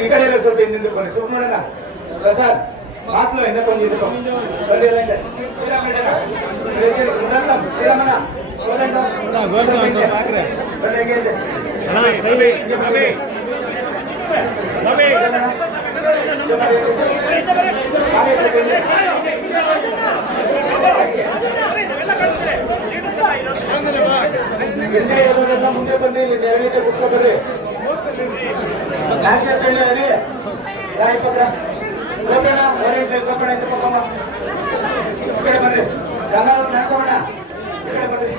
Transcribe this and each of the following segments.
ಈ ಕಡೆ ಎಲ್ಲ ಸ್ವಲ್ಪ ಹಿಂದೆ ಬನ್ನಿ. ಸ್ವಲ್ಪ ನೋಡೋಣ ಪ್ರಸಾದ್ ಮಾಸ್ಲು ಹಿಂದೆ ಬಂದಿದ್ದು ಬನ್ನಿ ಎಲ್ಲ ಹಿಂದೆ. ಶ್ರೀರಾಮಣ್ಣ ಮುಂದೆ ಬನ್ನಿ. ಇಲ್ಲಿ ಕುತ್ಕೊಬರ್ರಿ. ನ್ಯಾಷನಲ್ ಕೈಲಿ ಪತ್ರ ಹೋಗೋಣ. ಕಪ್ಪಣ ಅಂತ ಪಕ್ಕಮ್ಮ ಈ ಕಡೆ ಬರ್ರಿ. ಗಂಗಾರ ನಡೆಸೋಣ. ಈ ಕಡೆ ಬರ್ರಿ.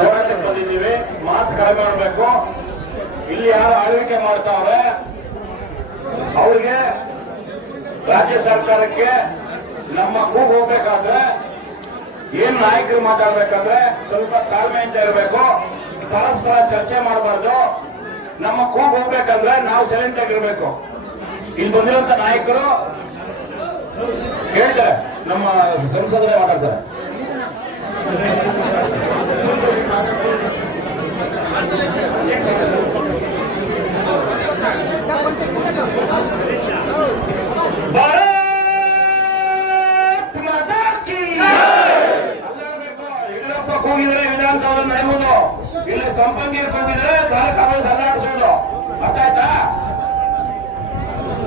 ಹೋರಾಟಕ್ಕೆ ಬಂದಿದ್ದೀವಿ. ಮಾತು ಕಡಿಮೆ ಮಾಡಬೇಕು. ಇಲ್ಲಿ ಯಾರು ಆಳ್ವಿಕೆ ಮಾಡ್ತಾವ್ರೆ ಅವ್ರಿಗೆ ರಾಜ್ಯ ಸರ್ಕಾರಕ್ಕೆ ನಮ್ಮ ಕೂಗು ಹೋಗ್ಬೇಕಾದ್ರೆ ಏನ್ ನಾಯಕರು ಮಾತಾಡ್ಬೇಕಾದ್ರೆ ಸ್ವಲ್ಪ ತಾಳ್ಮೆಯಿಂದ ಇರಬೇಕು. ಪರಸ್ಪರ ಚರ್ಚೆ ಮಾಡಬಾರ್ದು. ನಮ್ಮ ಕೂಗು ಹೋಗ್ಬೇಕಂದ್ರೆ ನಾವು ಸೈಲೆಂಟ್ ಆಗಿರ್ಬೇಕು. ಇಲ್ಲಿ ಬಂದಿರುವಂತ ನಾಯಕರು ಹೇಳ್ತಾರೆ, ನಮ್ಮ ಸಂಸದರೇ ಮಾತಾಡ್ತಾರೆ. ಕೂಗಿದ್ರೆ ವಿಧಾನಸೌಧ ನಡೆಯುವುದು. ಇಲ್ಲಿ ಸಂಪಂಗಿರ್ ಕೂಗಿದ್ರೆ ಕಾಂಗ್ರೆಸ್ ಅಲ್ಲಾಡಿಸೋದು. ಅರ್ಥ ಆಯ್ತಾ?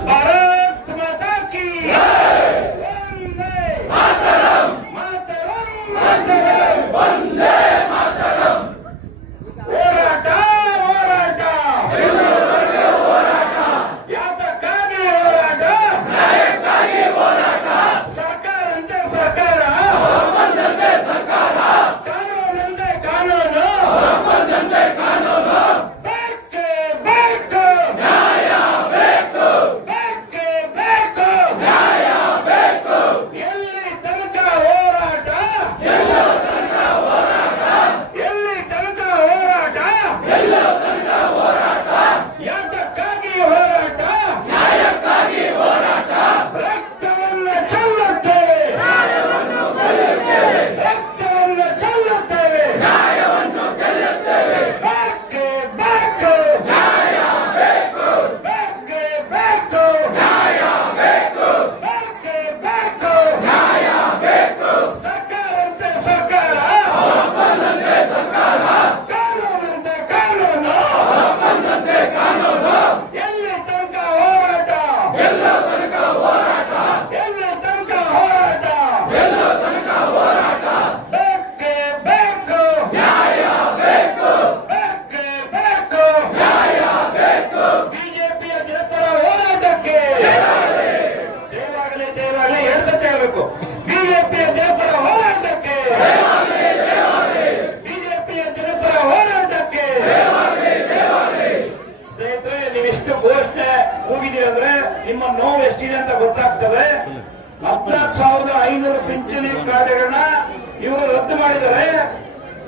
ಭಾರತ್ ಮಾತಾ ಕೀ ವಂದೇ ಮಾತರಂ ಮಾತರಂ ಮಾತರಂ ವಂದೇ ಮಾತರಂ. ಹೋರಾಟ ಹೋರಾಟ ಹೋರಾಟ ಯಾತಕ್ಕಾಗಿ ಹೋರಾಟ? ನ್ಯಾಯಕ್ಕಾಗಿ ಹೋರಾಟ. ಸರ್ಕಾರ ಅಂತೆ ಸರ್ಕಾರ, ಒಪ್ಪಂದಂತೆ ಸರ್ಕಾರ, ಕಾನೂನಂತೆ ಕಾನೂನು, ಒಪ್ಪಂದಂತೆ ಕಾನೂನು. ಬೇಕೇ ಬೇಕು ನ್ಯಾಯ ಬೇಕು, ಬೇಕೇ ಬೇಕು ನ್ಯಾಯ ಬೇಕು. ಎಲ್ಲಿ ತನಕ ಹೋರಾಟ? ಎಲ್ಲೋ ತನಕ ಹೋರಾಟ. ಎಲ್ಲಿ ತನಕ ಹೋರಾಟ? ಎಲ್ಲೋ ತನಕ ಹೋರಾಟ. ಯಾತಕ್ಕಾಗಿ ಹೋರಾಟ? ನ್ಯಾಯಕ್ಕಾಗಿ ಹೋರಾಟ. ರಕ್ತವನ್ನು ಚೆಲ್ಲುತ್ತೇವೆ, ನ್ಯಾಯವನ್ನು ಗೆಲ್ಲುತ್ತೇವೆ. ರಕ್ತವನ್ನು ಚೆಲ್ಲುತ್ತೇವೆ, ನ್ಯಾಯವನ್ನು ಗೆಲ್ಲುತ್ತೇವೆ. ಬೇಕೇ ಬೇಕು ನ್ಯಾಯ ಬೇಕು, ಬೇಕೇ ಬೇಕು ನ್ಯಾಯ ಬೇಕು, ಬೇಕೇ ಬೇಕು ನ್ಯಾಯ ಬೇಕು. ಸರ್ಕಾರ ಅಂತೆ ಸರ್ಕಾರ, ಒಪ್ಪಂದಂತೆ ಸರ್ಕಾರ, ಕಾನೂನಂತೆ ಕಾನೂನು, ಒಪ್ಪಂದಂತೆ ಕಾನೂನು. ಎಲ್ಲಿ ತನಕ ಹೋರಾಟ? ಎಲ್ಲೋ ತನಕ ಹೋರಾಟ. ಎಲ್ಲಿ ತನಕ ಹೋರಾಟ? ಎಲ್ಲೋ ತನಕ ಹೋರಾಟ. ಬೇಕೇ ಬೇಕು ನ್ಯಾಯ ಬೇಕು, ಬೇಕೇ ಬೇಕು ನ್ಯಾಯ ಬೇಕು. ಬಿಜೆಪಿಯ ಜನಪರ ಹೋರಾಟಕ್ಕೆ ದೇವಾಗಲಿ ದೇವಾಗಲಿ ಹೇಳ್ಸತ್ತೆ ಹೇಳ್ಬೇಕು. ಬಿಜೆಪಿಯ ಜನಪರ ಹೋರಾಟಕ್ಕೆ, ಬಿಜೆಪಿಯ ಜನಪರ ಹೋರಾಟಕ್ಕೆ. ಸ್ನೇಹಿತರೆ, ನೀವಿಷ್ಟು ಘೋಷಣೆ ಕೂಗಿದ್ದೀರಂದ್ರೆ ನಿಮ್ಮ ನೋವು ಎಷ್ಟಿದೆ ಅಂತ ಗೊತ್ತಾಗ್ತದೆ. 14,500 ಪಿಂಚಣಿ ಕಾರ್ಡ್ಗಳನ್ನ ಇವರು ರದ್ದು ಮಾಡಿದ್ದಾರೆ.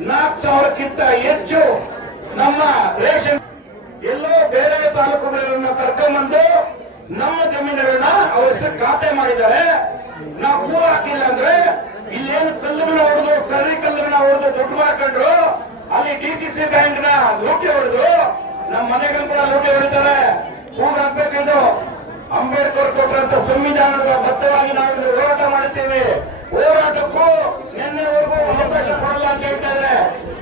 4,000ಕ್ಕಿಂತ ಹೆಚ್ಚು ನಮ್ಮ ರೇಷನ್ ಎಲ್ಲೋ ಬೇರೆ ತಾಲೂಕುಗಳನ್ನ ಕರ್ಕೊಂಡ್ಬಂದು ನಮ್ಮ ಜಮೀನುಗಳನ್ನ ಅವ್ರ ಹೆಸರು ಖಾತೆ ಮಾಡಿದ್ದಾರೆ. ನಾವು ಕೂರ ಹಾಕಿಲ್ಲ ಅಂದ್ರೆ ಇಲ್ಲೇನು ಕಲ್ಲುಗಳನ್ನ ಹೊಡೆದು, ಕರ್ರಿ ಕಲ್ಲುಗಳನ್ನ ಹೊಡೆದು ದುಡ್ಡು ಮಾಡ್ಕೊಂಡ್ರು. ಅಲ್ಲಿ ಡಿಸಿಸಿ ಬ್ಯಾಂಕ್ ನ ಲೂಟಿ ಹೊಡೆದು ನಮ್ಮ ಮನೆಗಳು ಕೂಡ ಲೂಟಿ ಹೊಡಿತಾರೆ. ಕೂಗ ಹಾಕ್ಬೇಕೆಂದು ಅಂಬೇಡ್ಕರ್ ಕೊಟ್ಟಂತ ಸಂವಿಧಾನದ ಬದ್ಧವಾಗಿ ನಾವು ಹೋರಾಟ ಮಾಡುತ್ತೇವೆ. ಹೋರಾಟಕ್ಕೂ ನಿನ್ನೆವರೆಗೂ ಅವಕಾಶ ಕೊಡಲ್ಲ ಅಂತ ಹೇಳ್ತಾ ಇದ್ದಾರೆ.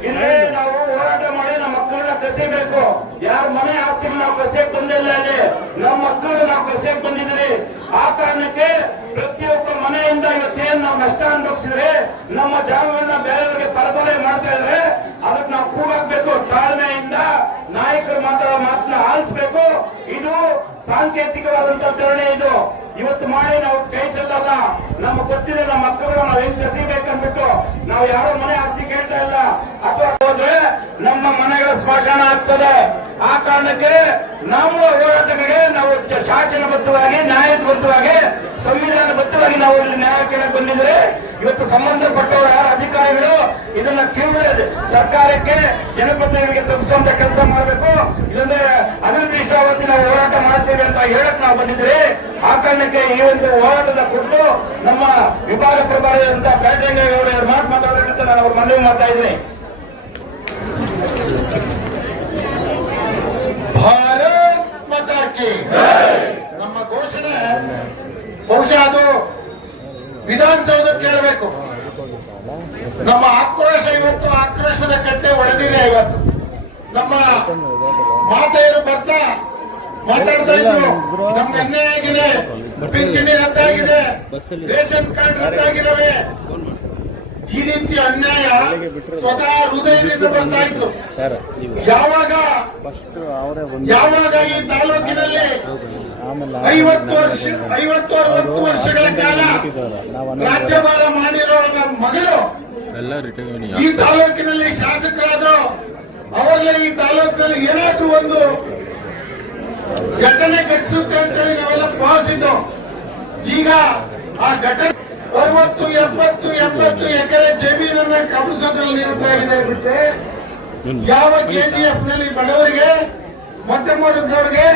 ಇಲ್ಲೇ ನಾವು ಹೋರಾಟ ಮಾಡಿ ನಮ್ಮ ಮಕ್ಕಳನ್ನ ಕಸಿಬೇಕು. ಯಾರ ಮನೆ ಆಸ್ತಿ ನಾವು ಕಸಿಯಕ್ ಬಂದಿಲ್ಲ. ಅಲ್ಲಿ ನಮ್ಮ ಮಕ್ಕಳು ನಾವು ಕಸಿಯಕ್ ಬಂದಿದ್ದೀರಿ. ಆ ಕಾರಣಕ್ಕೆ ಪ್ರತಿಯೊಬ್ಬ ಮನೆಯಿಂದ ಇವತ್ತೇನು ನಾವು ನಷ್ಟ ಅನುಭವಿಸಿದ್ರೆ, ನಮ್ಮ ಜಾಗಗಳನ್ನ ಬೇರೆಯವರಿಗೆ ಪರಬಾರೆ ಮಾಡ್ತಾ ಇದ್ರೆ ಅದಕ್ಕೆ ನಾವು ಕೂಗಾಕ್ಬೇಕು. ತಾಳ್ಮೆಯಿಂದ ನಾಯಕರು ಮಾತಾಡೋ ಮಾತನ್ನ ಆಲಿಸಬೇಕು. ಇದು ಸಾಂಕೇತಿಕವಾದಂತಹ ಧರಣಿ. ಇದು ಇವತ್ತು ಮಾಡಿ ನಾವು ಕೈ ಚೆಲ್ಲಲ್ಲ. ನಮ್ಮ ಗೊತ್ತಿದೆ ನಮ್ಮ ಮಕ್ಕಳು ನಾವು ಹೆಂಗ್ ಕಸಿಬೇಕಂದ್ಬಿಟ್ಟು ನಾವು ಯಾರೋ ಮನೆ ಆಸ್ತಿ ಕೇಳ್ತಾ ಇಲ್ಲ. ಅಥವಾ ಹೋದ್ರೆ ನಮ್ಮ ಮನೆಗಳ ಸ್ಮಶಾನ ಆಗ್ತದೆ. ಆ ಕಾರಣಕ್ಕೆ ನಮ್ಮ ಹೋರಾಟಗಳಿಗೆ ನಾವು ಶಾಸನಬದ್ಧವಾಗಿ, ನ್ಯಾಯಬದ್ಧವಾಗಿ, ಸಂವಿಧಾನಬದ್ಧವಾಗಿ ನಾವು ಇಲ್ಲಿ ನ್ಯಾಯ ಕೇಳಕ್ಕೆ ಬಂದಿದ್ರೆ ಇವತ್ತು ಸಂಬಂಧಪಟ್ಟವರು ಯಾರ ಅಧಿಕಾರಿಗಳು ಇದನ್ನ ಕಿವಿಡ ಸರ್ಕಾರಕ್ಕೆ, ಜನಪ್ರತಿನಿಧಿಗಳಿಗೆ ತಪ್ಪಿಸುವಂತ ಕೆಲಸ ಮಾಡಬೇಕು. ಇಲ್ಲಂದ್ರೆ ಅನಿರ್ದಿಷ್ಟಾವಧಿ ನಾವು ಹೋರಾಟ ಮಾಡ್ತೇವೆ ಅಂತ ಹೇಳಕ್ ನಾವು ಬಂದಿದ್ರೆ. ಆ ಕಾರಣಕ್ಕೆ ಈ ಒಂದು ಹೋರಾಟದ ಕುರಿತು ನಮ್ಮ ವಿಭಾಗ ಪ್ರಭಾರಿಯಾದಂತಹ ಬ್ಯಾಟಂಗೇಗೌಡ ಅವರು ಮಾತಾಡೋದಂತ ನಾನು ಅವ್ರ ಮನವಿ ಮಾಡ್ತಾ ಇದ್ದೀನಿ. ಘೋಷಣೆ ಬಹುಶಃ ಅದು ವಿಧಾನಸೌಧಕ್ಕೆ ಕೇಳಬೇಕು. ನಮ್ಮ ಆಕ್ರೋಶ ಇವತ್ತು ಆಕ್ರೋಶದ ಕಟ್ಟೆ ಒಡೆದಿದೆ. ಇವತ್ತು ನಮ್ಮ ಮಾತೆಯರು ಬರ್ತಾ ಮಾತಾಡ್ತಾ ಇದ್ರು, ನಮ್ಗೆ ಅನ್ಯಾಯ ಆಗಿದೆ, ಪಿಂಚಣಿ ರದ್ದಾಗಿದೆ, ರೇಷನ್ ಕಾರ್ಡ್ ರದ್ದಾಗಿದ್ದಾವೆ. ಈ ರೀತಿ ಅನ್ಯಾಯ ಸ್ವತಃ ಹೃದಯದಿಂದ ಬರ್ತಾ ಇತ್ತು. ಯಾವಾಗ ಈ ತಾಲೂಕಿನಲ್ಲಿ 50-60 ವರ್ಷಗಳ ಕಾಲ ರಾಜ್ಯಭಾರ ಮಾಡಿರೋ ನಮ್ಮ ಮಗಳು ಈ ತಾಲೂಕಿನಲ್ಲಿ ಶಾಸಕರಾದ್ರು, ಅವಾಗಲೇ ಈ ತಾಲೂಕಿನಲ್ಲಿ ಏನಾದ್ರೂ ಒಂದು ಘಟನೆ ಘಟಿಸುತ್ತೆ ಅಂತೇಳಿ ನಾವೆಲ್ಲ ಭಾವಿಸಿದ್ದು. ಈಗ ಆ ಘಟನೆ 60-70 ಎಕರೆ ಜಮೀನನ್ನ ಕಬಳಿಸೋದ್ರಲ್ಲಿ ನಿರತರಾಗಿದೆ ಬಿಟ್ಟರೆ ಯಾವ ಕೆಜಿಎಫ್ ನಲ್ಲಿ ಬಡವರಿಗೆ, ಮಧ್ಯಮ ವರ್ಗದವರಿಗೆ,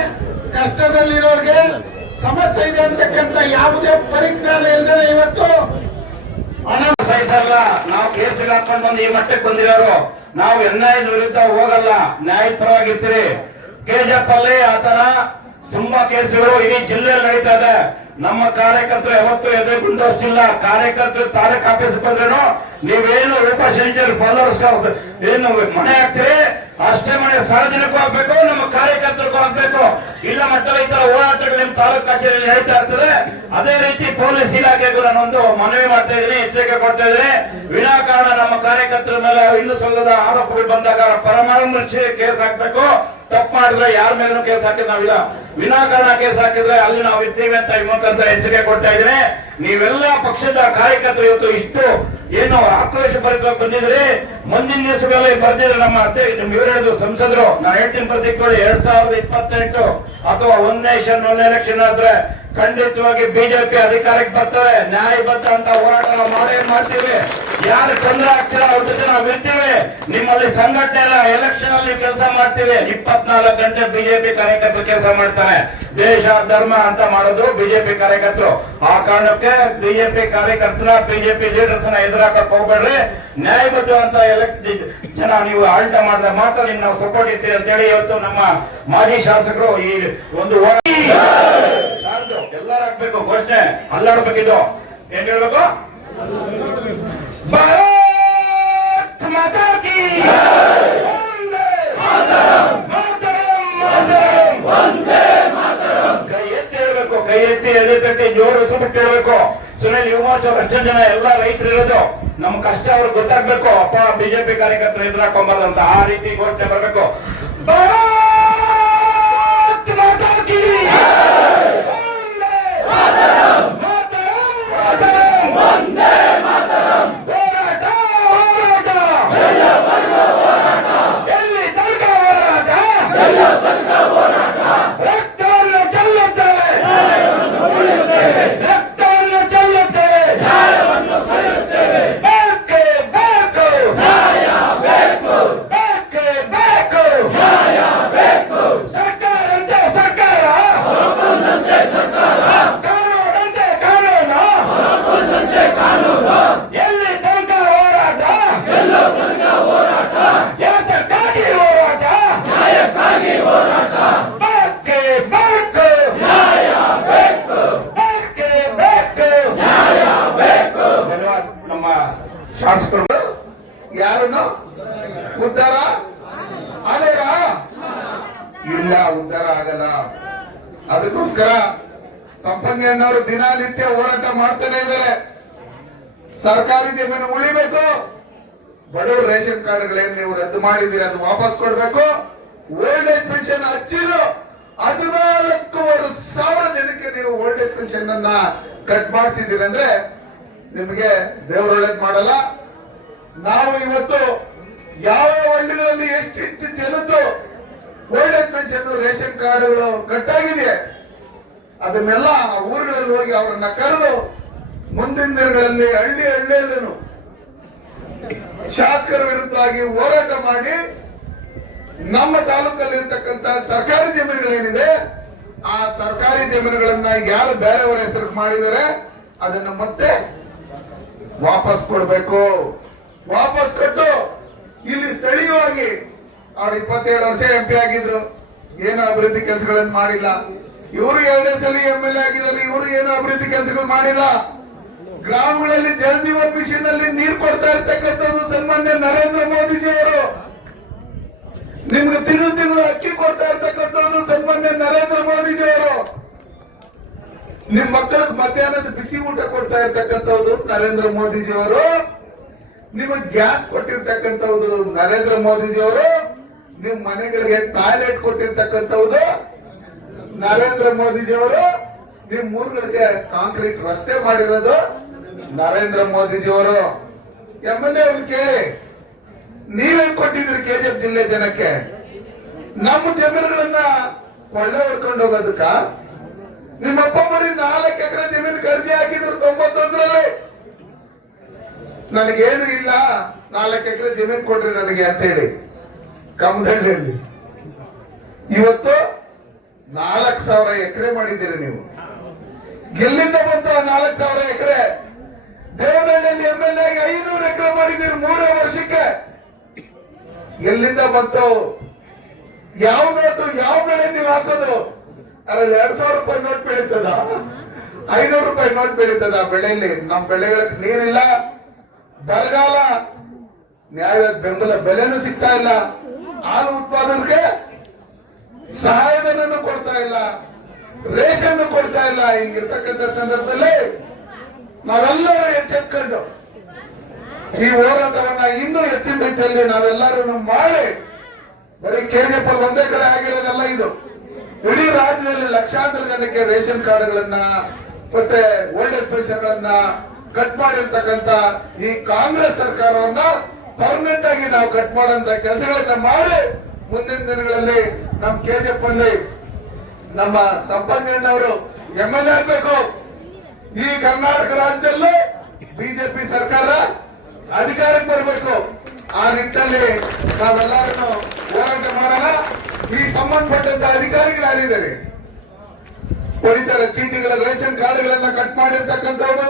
ಕಷ್ಟದಲ್ಲಿರೋರಿಗೆ ಸಮಸ್ಯೆ ಇದೆ ಅಂತಕ್ಕಂಥ ಯಾವುದೇ ಪರಿಜ್ಞಾನ ಇಲ್ಲದೆ ಇವತ್ತು ಹಣ ಸಹಿಸಲ್ಲ. ನಾವು ಕೇಸ್ ಹಾಕೊಂಡು ಬಂದು ಈ ಮಟ್ಟಕ್ಕೆ ಬಂದಿರೋರು, ನಾವು ಅನ್ಯಾಯದ ವಿರುದ್ಧ ಹೋಗಲ್ಲ, ನ್ಯಾಯದ ಪರವಾಗಿರ್ತೀರಿ. ಕೆಜಿಎಫ್ ಅಲ್ಲಿ ಆತರ ತುಂಬಾ ಕೇಸುಗಳು ಇಡೀ ಜಿಲ್ಲೆಯಲ್ಲಿ ನಡೀತಾ ಇದೆ. ನಮ್ಮ ಕಾರ್ಯಕರ್ತರು ಯಾವತ್ತೂ ಎದೆ ಗುಂಡೋಷ್ಟಿಲ್ಲ. ಕಾರ್ಯಕರ್ತರು ತಾಲೂಕ್ ಆಫೀಸ್ ಬಂದ್ರೇನು ನೀವೇನು ರಿಪ್ರೆಸೆಂಟೇಟಿವ್ ಫಾಲೋವರ್ಸ್ ಏನು ಮನೆ ಹಾಕ್ತೀರಿ ಅಷ್ಟೇ ಮನೆ ಸಾರ್ವಜನಿಕೂ ಆಗ್ಬೇಕು, ನಮ್ಮ ಕಾರ್ಯಕರ್ತರಿಗೂ ಆಗ್ಬೇಕು. ಇಲ್ಲ ಮಟ್ಟದಲ್ಲಿ ಈ ತರ ಹೋರಾಟಗಳು ನಿಮ್ ತಾಲೂಕ್ ಕಚೇರಿಯಲ್ಲಿ ನಡೀತಾ ಇರ್ತದೆ. ಅದೇ ರೀತಿ ಪೊಲೀಸ್ ಇಲಾಖೆಗೂ ನಾನೊಂದು ಮನವಿ ಮಾಡ್ತಾ ಇದ್ದೀನಿ, ಎಚ್ಚರಿಕೆ ಕೊಡ್ತಾ ಇದ್ದೀನಿ. ವಿನಾಕಾರಣ ನಮ್ಮ ಕಾರ್ಯಕರ್ತರ ಮೇಲೆ ಇನ್ನು ಸಲ್ಲದ ಆರೋಪಗಳು ಬಂದಾಗ ಪರಾಮರ್ಶೆ ಕೇಸ್ ಹಾಕ್ಬೇಕು. ತಪ್ಪು ಮಾಡಿದ್ರೆ ಯಾರ ಮೇಲೂ ಕೇಸ್ ಹಾಕಿದ್ರೆ ನಾವಿಲ್ಲ, ವಿನಾಕಾರಣ ಕೇಸ್ ಹಾಕಿದ್ರೆ ಅಲ್ಲಿ ನಾವು ಇರ್ತೀವಿ ಅಂತ ಇಮ್ಮಕ್ಕಂತ ಎಚ್ಚರಿಕೆ ಕೊಡ್ತಾ ಇದ್ರೆ, ನೀವೆಲ್ಲ ಪಕ್ಷದ ಕಾರ್ಯಕರ್ತರು ಇವತ್ತು ಇಷ್ಟು ಏನು ಆಕ್ರೋಶ ಭರಿತವಾಗಿ ಬಂದಿದ್ರಿ. ಮುಂದಿನ ದಿವಸಗಳಲ್ಲಿ ಬರ್ದಿದ್ರೆ ನಮ್ಮ ಇವರು ಸಂಸದರು, ನಾನು ಹೇಳ್ತೀನಿ ಪ್ರತಿಕೊಳ್ಳಿ, 2028 ಅಥವಾ 1 ನೇಷನ್ 1 ಎಲೆಕ್ಷನ್ ಆದ್ರೆ ಖಂಡಿತವಾಗಿ ಬಿಜೆಪಿ ಅಧಿಕಾರಕ್ಕೆ ಬರ್ತವೆ. ನ್ಯಾಯಬದ್ಧ ಅಂತ ಹೋರಾಟ ನಾವು ಮಾಡ್ತೀವಿ. ಯಾರು ಚಂದ್ರ ಆಗ್ತೀರ ಅವ್ರ ಜೊತೆ ನಾವು ಇರ್ತೀವಿ. ನಿಮ್ಮಲ್ಲಿ ಸಂಘಟನೆ ಇಲ್ಲ, ಎಲೆಕ್ಷನ್ ಅಲ್ಲಿ ಕೆಲಸ ಮಾಡ್ತೀವಿ. 24 ಗಂಟೆ ಬಿಜೆಪಿ ಕಾರ್ಯಕರ್ತರು ಕೆಲಸ ಮಾಡ್ತಾರೆ. ದೇಶ ಧರ್ಮ ಅಂತ ಮಾಡೋದು ಬಿಜೆಪಿ ಕಾರ್ಯಕರ್ತರು. ಆ ಕಾರಣಕ್ಕೆ ಬಿಜೆಪಿ ಕಾರ್ಯಕರ್ತರ, ಬಿಜೆಪಿ ಲೀಡರ್ಸ್ ನ ಎದುರಾಕಕ್ಕೆ ಹೋಗ್ಬೇಡ್ರಿ. ನ್ಯಾಯಬದ್ಧ ಅಂತ ಜನ ನೀವು ಆಡಳಿತ ಮಾಡಿದ್ರೆ ಮಾತ್ರ ನಿಮ್ ನಾವು ಸಪೋರ್ಟ್ ಇರ್ತೀವಿ ಅಂತೇಳಿ ಇವತ್ತು ನಮ್ಮ ಮಾಜಿ ಶಾಸಕರು ಈ ಒಂದು ಎಲ್ಲರೂ ಹಾಕ್ಬೇಕು ಘೋಷಣೆ, ಅಲ್ಲಾಡ್ಬೇಕಿದು. ಏನ್ ಹೇಳ್ಬೇಕು? ಭಾರತ್ ಮಾತಾ ಕಿ ಕೈ ಎತ್ತಿ ಹೇಳ್ಬೇಕು, ಕೈ ಎತ್ತಿ ಎದೆ ತಟ್ಟಿ ಜೋರು ಸುಬಿಟ್ಟು ಹೇಳ್ಬೇಕು. ಸುನಿಲ್ ಯುವಮೋರ್ಚಾ ಅಷ್ಟೊಂದು ಜನ ಎಲ್ಲ ರೈತರು ಇರೋದು, ನಮ್ ಕಷ್ಟ ಅವ್ರಿಗೆ ಗೊತ್ತಾಗ್ಬೇಕು. ಅಪ್ಪ ಬಿಜೆಪಿ ಕಾರ್ಯಕರ್ತರು ಎದುರಾಕೊಂಬಾರ್ದು ಅಂತ ಆ ರೀತಿ ಘೋಷಣೆ ಬರ್ಬೇಕು. ಭಾರತ್ ಮಾತಾ ಕಿ ಶಾಸಕರು ಯಾರನ್ನು ಉದ್ಧಾರ ಆಗಲ್ಲ, ಇಲ್ಲ ಉದ್ಧಾರ ಆಗಲ್ಲ. ಅದಕ್ಕೋಸ್ಕರ ಸಂಪಂಗಿ ಅಣ್ಣವರು ದಿನನಿತ್ಯ ಹೋರಾಟ ಮಾಡ್ತಾನೆ ಇದ್ದಾರೆ. ಸರ್ಕಾರಿ ಜಮೀನು ಉಳಿಬೇಕು, ಬಡವರು ರೇಷನ್ ಕಾರ್ಡ್ಗಳೇನು ನೀವು ರದ್ದು ಮಾಡಿದ್ದೀರಿ ಅದು ವಾಪಸ್ ಕೊಡ್ಬೇಕು. ಓಲ್ಡ್ ಏಜ್ ಪೆನ್ಷನ್ ಹಚ್ಚಿದ್ರು 14,000 ಜನಕ್ಕೆ ನೀವು ಓಲ್ಡ್ ಏಜ್ ಪೆನ್ಷನ್ ಅನ್ನ ಕಟ್ ಮಾಡಿಸಿದ್ದೀರಂದ್ರೆ ನಿಮಗೆ ದೇವರು ಒಳ್ಳೇದ್ ಮಾಡಲ್ಲ. ನಾವು ಇವತ್ತು ಯಾವ ಹಳ್ಳಿಗಳಲ್ಲಿ ಎಷ್ಟಿಷ್ಟು ಜನದ್ದು ಓಲ್ಡ್ ಏಜ್ ಪೆನ್ಷನ್ ರೇಷನ್ ಕಾರ್ಡ್ಗಳು ಕಟ್ಟಾಗಿದೆ ಅದನ್ನೆಲ್ಲ ಆ ಊರುಗಳಲ್ಲಿ ಹೋಗಿ ಅವರನ್ನ ಕರೆದು ಮುಂದಿನ ದಿನಗಳಲ್ಲಿ ಹಳ್ಳಿಯಲ್ಲೂ ಶಾಸಕರ ವಿರುದ್ಧವಾಗಿ ಹೋರಾಟ ಮಾಡಿ ನಮ್ಮ ತಾಲೂಕಲ್ಲಿ ಇರ್ತಕ್ಕಂಥ ಸರ್ಕಾರಿ ಜಮೀನುಗಳೇನಿದೆ ಆ ಸರ್ಕಾರಿ ಜಮೀನುಗಳನ್ನ ಯಾರು ಬೇರೆಯವರ ಹೆಸರು ಮಾಡಿದರೆ ಅದನ್ನ ಮತ್ತೆ ವಾಪಸ್ ಕೊಡ್ಬೇಕು. ವಾಪಸ್ ಕೊಟ್ಟು ಇಲ್ಲಿ ಸ್ಥಳೀಯವಾಗಿ ಅವ್ರು 27 ವರ್ಷ MP ಆಗಿದ್ರು, ಏನು ಅಭಿವೃದ್ಧಿ ಕೆಲಸಗಳನ್ನು ಮಾಡಿಲ್ಲ. ಇವರು 2ನೇ ಸಲ MLA ಆಗಿದ್ದಾರೆ, ಇವರು ಏನು ಅಭಿವೃದ್ಧಿ ಕೆಲಸಗಳು ಮಾಡಿಲ್ಲ. ಗ್ರಾಮಗಳಲ್ಲಿ ಜಲ ಜೀವನ್ ಮಿಷನ್ ಅಲ್ಲಿ ನೀರು ಕೊಡ್ತಾ ಇರ್ತಕ್ಕಂಥದ್ದು ಸನ್ಮಾನ್ಯ ನರೇಂದ್ರ ಮೋದಿಜಿ ಅವರು. ನಿಮ್ಗೆ ತಿಂಗಳು ಅಕ್ಕಿ ಕೊಡ್ತಾ ಇರ್ತಕ್ಕಂಥದ್ದು ಸನ್ಮಾನ್ಯ ನರೇಂದ್ರ ಮೋದಿಜಿ ಅವರು. ನಿಮ್ ಮಕ್ಕಳಿಗೆ ಮಧ್ಯಾಹ್ನದ ಬಿಸಿ ಊಟ ಕೊಡ್ತಾ ಇರ್ತಕ್ಕಂಥದ್ದು ನರೇಂದ್ರ ಮೋದಿಜಿ ಅವರು. ನಿಮಗೆ ಗ್ಯಾಸ್ ಕೊಟ್ಟಿರ್ತಕ್ಕಂಥದ್ದು ನರೇಂದ್ರ ಮೋದಿಜಿ ಅವರು. ನಿಮ್ ಮನೆಗಳಿಗೆ ಟಾಯ್ಲೆಟ್ ಕೊಟ್ಟಿರ್ತಕ್ಕಂಥದ್ದು ನರೇಂದ್ರ ಮೋದಿಜಿ ಅವರು. ನಿಮ್ ಊರುಗಳಿಗೆ ಕಾಂಕ್ರೀಟ್ ರಸ್ತೆ ಮಾಡಿರೋದು ನರೇಂದ್ರ ಮೋದಿಜಿ ಅವರು. MLA ಅವ್ರು ಕೇಳಿ, ನೀವೇನ್ ಕೊಟ್ಟಿದ್ರಿ KGF ಜಿಲ್ಲೆ ಜನಕ್ಕೆ? ನಮ್ಮ ಜಮೀನುಗಳನ್ನ ಕೊಳ್ಳೆ ಹೊಡ್ಕೊಂಡು ಹೋಗೋದಕ್ಕ? ನಿಮ್ಮಪ್ಪ ಬರೀ 4 ಎಕರೆ ಜಮೀನು ಅರ್ಜಿ ಹಾಕಿದ್ರು 91ರಲ್ಲಿ. ನನಗೇನು ಇಲ್ಲ, 4 ಎಕರೆ ಜಮೀನು ಕೊಡ್ರಿ ನನಗೆ ಅಂತ ಹೇಳಿ ಕಮ್ಮದಳ್ಳಿಯಲ್ಲಿ. ಇವತ್ತು 4,000 ಎಕರೆ ಮಾಡಿದ್ದೀರಿ ನೀವು. ಎಲ್ಲಿಂದ ಬಂತು 4,000 ಎಕರೆ? ದೇವನಹಳ್ಳಿಯಲ್ಲಿ MLA 500 ಎಕರೆ ಮಾಡಿದ್ದೀರಿ 3 ವರ್ಷಕ್ಕೆ. ಎಲ್ಲಿಂದ ಬಂತು? ಯಾವ ನೋಟು, ಯಾವ ಬೆಳೆ ನೀವು ಹಾಕೋದು? ಅದ್ರಲ್ಲಿ 2,000 ರೂಪಾಯಿ ನೋಟ್ ಬೆಳೀತದ? 500 ರೂಪಾಯಿ ನೋಟ್ ಬೆಳೀತದ ಬೆಳೆಯಲ್ಲಿ? ನಮ್ಮ ಬೆಳೆಗಳಿಗೆ ನೀರಿಲ್ಲ, ಬರಗಾಲ, ನ್ಯಾಯದ ಬೆಂಬಲ ಬೆಲೆನೂ ಸಿಗ್ತಾ ಇಲ್ಲ, ಹಾಲು ಉತ್ಪಾದನೆಗೆ ಸಹಾಯಧನನ್ನು ಕೊಡ್ತಾ ಇಲ್ಲ, ರೇಷನ್ ಕೊಡ್ತಾ ಇಲ್ಲ. ಹಿಂಗಿರ್ತಕ್ಕಂಥ ಸಂದರ್ಭದಲ್ಲಿ ನಾವೆಲ್ಲರೂ ಎಚ್ಚೆತ್ಕೊಂಡು ಈ ಹೋರಾಟವನ್ನ ಇನ್ನೂ ಹೆಚ್ಚಿನ ರೀತಿಯಲ್ಲಿ ನಾವೆಲ್ಲರೂ ಮಾಡಿ, ಬರೀ KGF ಅಲ್ಲಿ ಒಂದೇ ಕಡೆ ಆಗಿರೋದಲ್ಲ ಇದು. ಇಡೀ ರಾಜ್ಯದಲ್ಲಿ ಲಕ್ಷಾಂತರ ಜನಕ್ಕೆ ರೇಷನ್ ಕಾರ್ಡ್ಗಳನ್ನ ಮತ್ತೆ ಓಲ್ಡ್ ಏಜ್ ಪೆನ್ಷನ್ ಗಳನ್ನ ಕಟ್ ಮಾಡಿರ್ತಕ್ಕಂಥ ಈ ಕಾಂಗ್ರೆಸ್ ಸರ್ಕಾರವನ್ನ ಪರ್ಮನೆಂಟ್ ಆಗಿ ನಾವು ಕಟ್ ಮಾಡುವಂತ ಕೆಲಸಗಳನ್ನ ಮಾಡಿ, ಮುಂದಿನ ದಿನಗಳಲ್ಲಿ ನಮ್ಮ KGF ಅಲ್ಲಿ ನಮ್ಮ ಸಂಪಂಗಣ್ಣವರು MLA ಆಗ್ಬೇಕು. ಈ ಕರ್ನಾಟಕ ರಾಜ್ಯದಲ್ಲಿ ಬಿಜೆಪಿ ಸರ್ಕಾರ ಅಧಿಕಾರಕ್ಕೆ ಬರಬೇಕು. ಆ ನಿಟ್ಟಿನಲ್ಲಿ ನಾವೆಲ್ಲರೂ ಹೋರಾಟ ಮಾಡೋಣ. ಈ ಸಂಬಂಧಪಟ್ಟಂತ ಅಧಿಕಾರಿಗಳು ಯಾರಿದ್ದಾರೆ? ಪಡಿತರ ಚೀಟಿಗಳ ರೇಷನ್ ಕಾರ್ಡ್ಗಳನ್ನ ಕಟ್ ಮಾಡಿರ್ತಕ್ಕಂಥವ್ರು,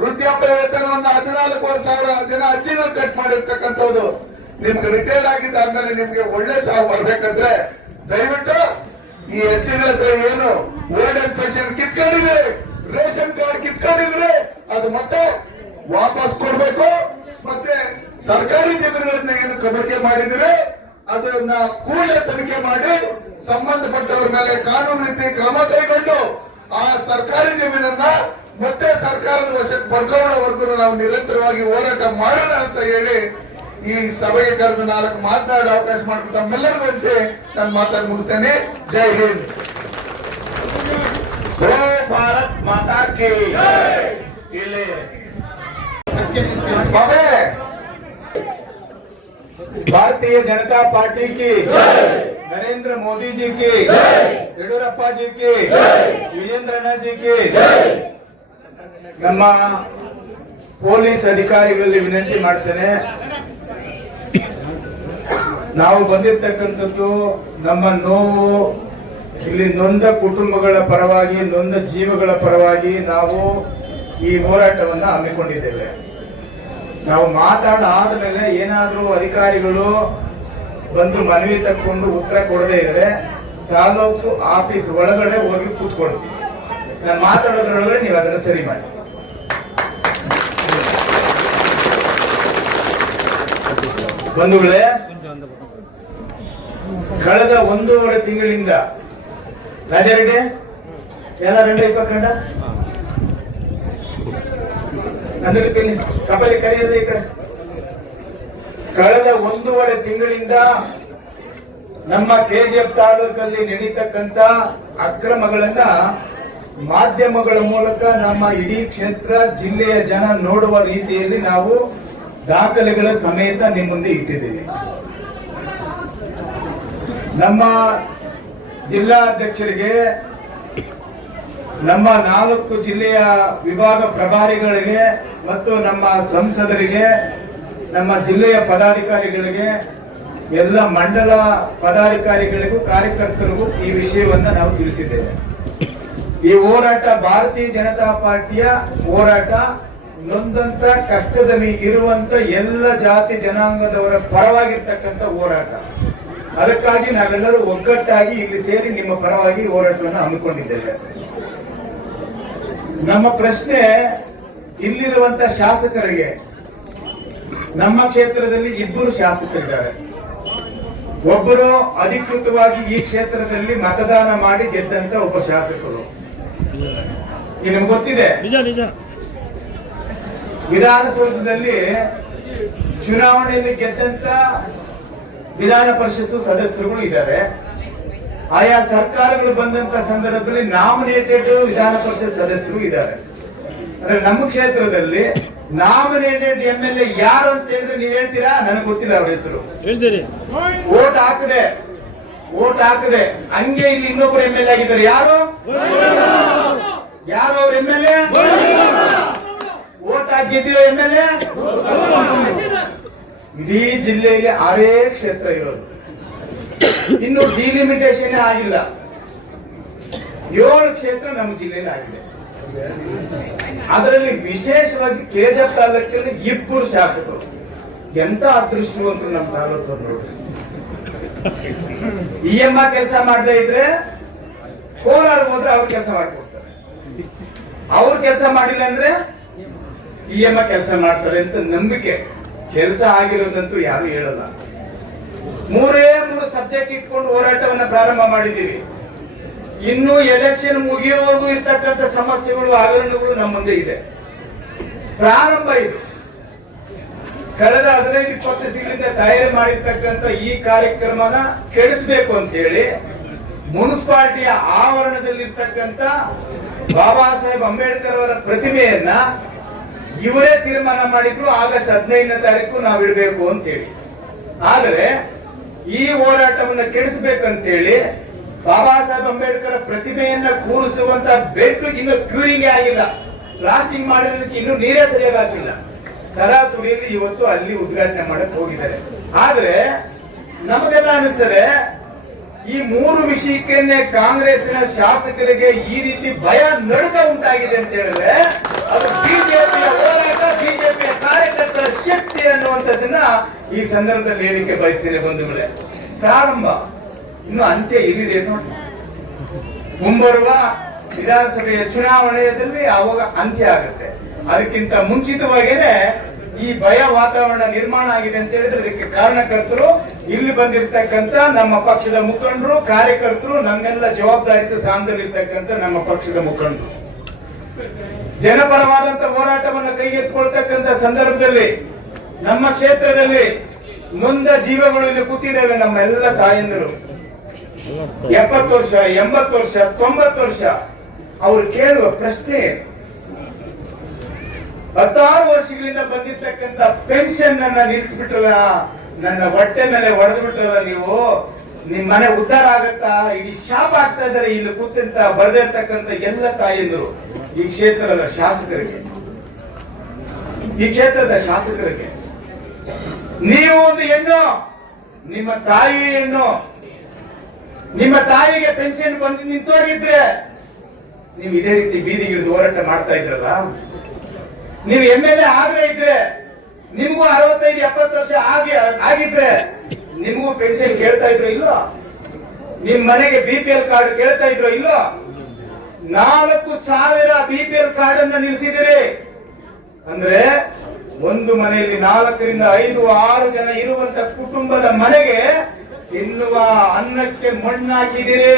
ವೃದ್ಧಾಪ್ಯ ವೇತನವನ್ನ 14,000 ಜನ ಅಜ್ಜಿಗಳು ಕಟ್ ಮಾಡಿರ್ತಕ್ಕಂಥದ್ದು. ನಿಮ್ಗೆ ರಿಟೈರ್ ಆಗಿದ್ದಾದ್ಮೇಲೆ ನಿಮ್ಗೆ ಒಳ್ಳೆ ಸಾವು ಬರ್ಬೇಕಂದ್ರೆ ದಯವಿಟ್ಟು ಈ ಅಜ್ಜಿಗಳ ಹತ್ರ ಏನು ಓಲ್ಡ್ ಏಜ್ ಪೆನ್ಷನ್ ಕಿತ್ಕೊಂಡಿದೆ, ರೇಷನ್ ಕಾರ್ಡ್ ಕಿತ್ಕೊಂಡಿದ್ರೆ ಅದು ಮತ್ತೆ ವಾಪಸ್ ಕೊಡ್ಬೇಕು. ಮತ್ತೆ ಸರ್ಕಾರಿ ಜಮೀನುಗಳನ್ನ ಏನು ಕಬಳಿಕೆ ಮಾಡಿದ್ರೆ ಅದನ್ನ ಕೂಡಲೇ ತನಿಖೆ ಮಾಡಿ ಸಂಬಂಧಪಟ್ಟವ್ರ ಮೇಲೆ ಕಾನೂನು ರೀತಿ ಕ್ರಮ ಕೈಗೊಂಡು ಆ ಸರ್ಕಾರಿ ಜಮೀನನ್ನ ಮತ್ತೆ ಸರ್ಕಾರದ ವಶಕ್ಕೆ ಪಡ್ಕೊಳ್ಳೋವರೆಗೂ ನಾವು ನಿರಂತರವಾಗಿ ಹೋರಾಟ ಮಾಡೋಣ ಅಂತ ಹೇಳಿ ಈ ಸಭೆಗೆ ಕರೆದು 4 ಮಾತನಾಡೋ ಅವಕಾಶ ಮಾಡ್ಕೊಂಡು ತಮ್ಮೆಲ್ಲರಿಗೂ ಅನಿಸಿ ನಾನು ಮಾತಾಡಿ ಮುಗಿಸ್ತೇನೆ. ಜೈ ಹಿಂದ್. ಭಾರತ್ ಮಾತಾ ಕಿ ಇಲ್ಲಿ भारतीय जनता पार्टी की, नरेंद्र मोदी जी की, येडियूरप्पा जी की, ವಿಜೇಂದ್ರಣ್ಣ जी की, ನಮ್ಮ ಪೊಲೀಸ್ ಅಧಿಕಾರಿಗಳಲ್ಲಿ ವಿನಂತಿ ಮಾಡ್ತೇನೆ. ನಾವು ಬಂದಿರತಕ್ಕಂಥದ್ದು ನಮ್ಮ ನೋವು, ಇಲ್ಲಿ ನೊಂದ ಕುಟುಂಬಗಳ ಪರವಾಗಿ, ನೊಂದ ಜೀವಗಳ ಪರವಾಗಿ ನಾವು ಈ ಹೋರಾಟವನ್ನ ಹಮ್ಮಿಕೊಂಡಿದ್ದೇವೆ. ನಾವು ಮಾತಾಡಾದ ಮೇಲೆ ಏನಾದ್ರೂ ಅಧಿಕಾರಿಗಳು ಬಂದು ಮನವಿ ತಕ್ಕೊಂಡು ಉತ್ತರ ಕೊಡದೇ ಇದ್ರೆ ತಾಲೂಕು ಆಫೀಸ್ ಒಳಗಡೆ ಹೋಗಿ ಕೂತ್ಕೊಳ್ತೀವಿ. ನಾನು ಮಾತಾಡೋದ್ರೊಳಗಡೆ ನೀವು ಅದನ್ನ ಸರಿ ಮಾಡಿ. ಬಂಧುಗಳೇ, ಕಳೆದ 1.5 ತಿಂಗಳಿಂದ ರಾಜಾರೆಡ್ಡಿ ಎಲ್ಲ 2 ಕಬಲಿ ಕರೆಯಲ್ಲ ಈ ಕಡೆ. ಕಳೆದ 1.5 ತಿಂಗಳಿಂದ ನಮ್ಮ KGF ತಾಲೂಕಲ್ಲಿ ನಡೀತಕ್ಕಂತ ಅಕ್ರಮಗಳನ್ನ ಮಾಧ್ಯಮಗಳ ಮೂಲಕ ನಮ್ಮ ಇಡೀ ಕ್ಷೇತ್ರ, ಜಿಲ್ಲೆಯ ಜನ ನೋಡುವ ರೀತಿಯಲ್ಲಿ ನಾವು ದಾಖಲೆಗಳ ಸಮೇತ ನಿಮ್ಮ ಮುಂದೆ ಇಟ್ಟಿದ್ದೀವಿ. ನಮ್ಮ ಜಿಲ್ಲಾಧ್ಯಕ್ಷರಿಗೆ, ನಮ್ಮ 4 ಜಿಲ್ಲೆಯ ವಿಭಾಗ ಪ್ರಭಾರಿಗಳಿಗೆ ಮತ್ತು ನಮ್ಮ ಸಂಸದರಿಗೆ, ನಮ್ಮ ಜಿಲ್ಲೆಯ ಪದಾಧಿಕಾರಿಗಳಿಗೆ, ಎಲ್ಲ ಮಂಡಲ ಪದಾಧಿಕಾರಿಗಳಿಗೂ ಕಾರ್ಯಕರ್ತರಿಗೂ ಈ ವಿಷಯವನ್ನ ನಾವು ತಿಳಿಸಿದ್ದೇವೆ. ಈ ಹೋರಾಟ ಭಾರತೀಯ ಜನತಾ ಪಾರ್ಟಿಯ ಹೋರಾಟ, ನೊಂದಂತ ಕಷ್ಟದಲ್ಲಿ ಇರುವಂತ ಎಲ್ಲ ಜಾತಿ ಜನಾಂಗದವರ ಪರವಾಗಿರ್ತಕ್ಕಂಥ ಹೋರಾಟ. ಅದಕ್ಕಾಗಿ ನಾವೆಲ್ಲರೂ ಒಗ್ಗಟ್ಟಾಗಿ ಇಲ್ಲಿ ಸೇರಿ ನಿಮ್ಮ ಪರವಾಗಿ ಹೋರಾಟವನ್ನು ಹಮ್ಮಿಕೊಂಡಿದ್ದೇವೆ. ನಮ್ಮ ಪ್ರಶ್ನೆ ಇಲ್ಲಿರುವಂತ ಶಾಸಕರಿಗೆ, ನಮ್ಮ ಕ್ಷೇತ್ರದಲ್ಲಿ 2 ಶಾಸಕರಿದ್ದಾರೆ. ಒಬ್ಬರು ಅಧಿಕೃತವಾಗಿ ಈ ಕ್ಷೇತ್ರದಲ್ಲಿ ಮತದಾನ ಮಾಡಿ ಗೆದ್ದಂತ ಒಬ್ಬ ಶಾಸಕರು. ನಿಮ್ಗೆ ಗೊತ್ತಿದೆ, ವಿಧಾನಸೌಧದಲ್ಲಿ ಚುನಾವಣೆಯಲ್ಲಿ ಗೆದ್ದಂತ ವಿಧಾನ ಪರಿಷತ್ ಸದಸ್ಯರುಗಳು ಇದ್ದಾರೆ. ಆಯಾ ಸರ್ಕಾರಗಳು ಬಂದಂತ ಸಂದರ್ಭದಲ್ಲಿ ನಾಮಿನೇಟೆಡ್ ವಿಧಾನ ಪರಿಷತ್ ಸದಸ್ಯರು ಇದ್ದಾರೆ. ಅಂದ್ರೆ ನಮ್ಮ ಕ್ಷೇತ್ರದಲ್ಲಿ ನಾಮಿನೇಟೆಡ್ MLA ಯಾರು ಅಂತ ಹೇಳಿದ್ರೆ ನೀವ್ ಹೇಳ್ತೀರಾ? ನನಗೆ ಗೊತ್ತಿಲ್ಲ ಅವ್ರ ಹೆಸರು. ವೋಟ್ ಹಾಕದೆ ಹಂಗೆ ಇಲ್ಲಿ ಇನ್ನೊಬ್ಬರು MLA ಆಗಿದ್ದಾರೆ. ಯಾರು ಅವ್ರ MLA? Vote ಹಾಕಿದ್ದೀರೋ MLA? ಇಡೀ ಜಿಲ್ಲೆಯಲ್ಲಿ 6 ಕ್ಷೇತ್ರ ಇರೋದು. ಇನ್ನು ಡಿಲಿಮಿಟೇಷನ್ ಆಗಿಲ್ಲ. 7 ಕ್ಷೇತ್ರ ನಮ್ಮ ಜಿಲ್ಲೆಯಲ್ಲಿ ಆಗಿದೆ. ಅದರಲ್ಲಿ ವಿಶೇಷವಾಗಿ ಕೆಜೆಪ್ ತಾಲೂಕಿನಲ್ಲಿ 2 ಶಾಸಕರು. ಎಂತ ಅದೃಷ್ಟವಂತರು ನಮ್ಮ ತಾಲೂಕು ನೋಡ್ರಿ. EMA ಕೆಲಸ ಮಾಡದೇ ಇದ್ರೆ ಕೋಲಾರ ಹೋದ್ರೆ ಅವ್ರು ಕೆಲಸ ಮಾಡ್ಕೊಡ್ತಾರೆ. ಅವ್ರು ಕೆಲಸ ಮಾಡಿಲ್ಲ ಅಂದ್ರೆ EMA ಕೆಲಸ ಮಾಡ್ತಾರೆ ಅಂತ ನಂಬಿಕೆ. ಕೆಲಸ ಆಗಿರೋದಂತೂ ಯಾರು ಹೇಳಲ್ಲ. 3 ಸಬ್ಜೆಕ್ಟ್ ಇಟ್ಕೊಂಡು ಹೋರಾಟವನ್ನ ಪ್ರಾರಂಭ ಮಾಡಿದ್ದೀವಿ. ಇನ್ನು ಎಲೆಕ್ಷನ್ ಮುಗಿಯುವವರೆಗೂ ಇರ್ತಕ್ಕಂಥ ಸಮಸ್ಯೆಗಳು, ಹಗರಣಗಳು ನಮ್ಮ ಮುಂದೆ ಇದೆ. ಪ್ರಾರಂಭ ಇದು. ಕಳೆದ 15-20 ದಿನಗಳಿಂದ ತಯಾರಿ ಮಾಡಿರ್ತಕ್ಕಂಥ ಈ ಕಾರ್ಯಕ್ರಮನ ಕೆಡಿಸಬೇಕು ಅಂತೇಳಿ ಮುನ್ಸಿಪಾಲಿಟಿಯ ಆವರಣದಲ್ಲಿರ್ತಕ್ಕಂಥ ಬಾಬಾ ಸಾಹೇಬ್ ಅಂಬೇಡ್ಕರ್ ಅವರ ಪ್ರತಿಮೆಯನ್ನ ಇವರೇ ತೀರ್ಮಾನ ಮಾಡಿದ್ರು. ಆಗಸ್ಟ್ 15ನೇ ತಾರೀಕು ನಾವು ಇಡಬೇಕು ಅಂತೇಳಿ. ಆದರೆ ಈ ಹೋರಾಟವನ್ನು ಕೆಡಿಸಬೇಕಂತೇಳಿ ಬಾಬಾ ಸಾಹೇಬ್ ಅಂಬೇಡ್ಕರ್ ಪ್ರತಿಮೆಯನ್ನ ಕೂರಿಸುವಂತ ಬೆಡ್ ಇನ್ನು ಕ್ಯೂರಿಂಗ್ ಆಗಿಲ್ಲ. ಪ್ಲಾಸ್ಟಿಂಗ್ ಮಾಡಿರೋದಕ್ಕೆ ಇನ್ನೂ ನೀರೇ ಸರಿಯಾಗಿ ಆಗ್ತಿಲ್ಲ. ತರಾತುರಿಯಲ್ಲಿ ಇವತ್ತು ಅಲ್ಲಿ ಉದ್ಘಾಟನೆ ಮಾಡಕ್ ಹೋಗಿದ್ದಾರೆ. ಆದ್ರೆ ನಮಗೆಲ್ಲ ಅನಿಸ್ತದೆ, ಈ 3 ವಿಷಯಕ್ಕೇನೆ ಕಾಂಗ್ರೆಸ್ಸಿನ ಶಾಸಕರಿಗೆ ಈ ರೀತಿ ಭಯ, ನಡುಕ ಉಂಟಾಗಿದೆ ಅಂತ ಹೇಳಿದ್ರೆ ಅದು ಬಿಜೆಪಿಯ ಹೋರಾಟ, ಬಿಜೆಪಿಯ ಕಾರ್ಯಕರ್ತರ ಶಕ್ತಿ ಅನ್ನುವಂಥದ್ದನ್ನ ಈ ಸಂದರ್ಭದಲ್ಲಿ ಹೇಳಿಕೆ ಬಯಸ್ತೇನೆ ಬಂಧುಗಳೇ. ಪ್ರಾರಂಭ ಇನ್ನು ಅಂತ್ಯ ಇಲ್ಲಿದೆ ನೋಡಿ. ಮುಂಬರುವ ವಿಧಾನಸಭೆಯ ಚುನಾವಣೆಯಲ್ಲಿ ಅವಾಗ ಅಂತ್ಯ ಆಗುತ್ತೆ. ಅದಕ್ಕಿಂತ ಮುಂಚಿತವಾಗೇನೆ ಈ ಭಯ ವಾತಾವರಣ ನಿರ್ಮಾಣ ಆಗಿದೆ ಅಂತ ಹೇಳಿದ್ರೆ ಇದಕ್ಕೆ ಕಾರಣಕರ್ತರು ಇಲ್ಲಿ ಬಂದಿರತಕ್ಕಂತ ನಮ್ಮ ಪಕ್ಷದ ಮುಖಂಡರು, ಕಾರ್ಯಕರ್ತರು, ನಮ್ಮೆಲ್ಲ ಜವಾಬ್ದಾರಿತ ಸ್ಥಾನದಲ್ಲಿರ್ತಕ್ಕಂಥ ನಮ್ಮ ಪಕ್ಷದ ಮುಖಂಡರು. ಜನಪರವಾದಂತ ಹೋರಾಟವನ್ನು ಕೈಗೆತ್ತಿಕೊಳ್ತಕ್ಕಂಥ ಸಂದರ್ಭದಲ್ಲಿ ನಮ್ಮ ಕ್ಷೇತ್ರದಲ್ಲಿ ನೊಂದ ಜೀವಗಳು ಇಲ್ಲಿ ಕೂತಿದ್ದೇವೆ. ನಮ್ಮೆಲ್ಲ ತಾಯಂದಿರು 70 ವರ್ಷ, 80 ವರ್ಷ, 90 ವರ್ಷ. ಅವ್ರು ಕೇಳುವ ಪ್ರಶ್ನೆ, 16 ವರ್ಷಗಳಿಂದ ಬಂದಿರ್ತಕ್ಕಂಥ ಪೆನ್ಷನ್ ಅನ್ನ ನಿಲ್ಲಿಸ್ಬಿಟ್ರಲ್ಲ, ನನ್ನ ಹೊಟ್ಟೆ ಮೇಲೆ ಹೊಡೆದು ಬಿಟ್ರಲ್ಲ ನೀವು, ನಿಮ್ ಮನೆ ಉದ್ಧಾರ ಆಗತ್ತಾ? ಇಡೀ ಶಾಪ ಆಗ್ತಾ ಇದಾರೆ ಇಲ್ಲಿ ಕೂತಂತ ಬರೆದಿರ್ತಕ್ಕಂಥ ಎಲ್ಲ ತಾಯಂದಿರು. ಈ ಕ್ಷೇತ್ರದ ಶಾಸಕರಿಗೆ, ನೀವು ಒಂದು ಹೆಣ್ಣು, ನಿಮ್ಮ ತಾಯಿ ಹೆಣ್ಣು, ನಿಮ್ಮ ತಾಯಿಗೆ ಪೆನ್ಷನ್ ಬಂದು ನಿಂತೋಗಿದ್ರೆ ನೀವು ಇದೇ ರೀತಿ ಬೀದಿಗಿಳಿದು ಹೋರಾಟ ಮಾಡ್ತಾ ಇದ್ರಲ್ಲ. ನೀವು MLA ಆಗದೇ ಇದ್ರೆ, ನಿಮಗೂ 65-70 ವರ್ಷ ಆಗಿದ್ರೆ ನಿಮಗೂ ಪೆನ್ಷನ್ ಕೇಳ್ತಾ ಇದ್ರು ಇಲ್ಲೋ? ನಿಮ್ ಮನೆಗೆ BPL ಕಾರ್ಡ್ ಕೇಳ್ತಾ ಇದ್ರು ಇಲ್ಲೋ? 4,000 BPL ಕಾರ್ಡ್ ಅನ್ನ ನಿಲ್ಲಿಸಿದಿರಿ ಅಂದ್ರೆ ಒಂದು ಮನೆಯಲ್ಲಿ 4ರಿಂದ 5, 6 ಜನ ಇರುವಂತ ಕುಟುಂಬದ ಮನೆಗೆ ತಿನ್ನುವ ಅನ್ನಕ್ಕೆ ಮಣ್ಣು ಹಾಕಿದಿರಿ.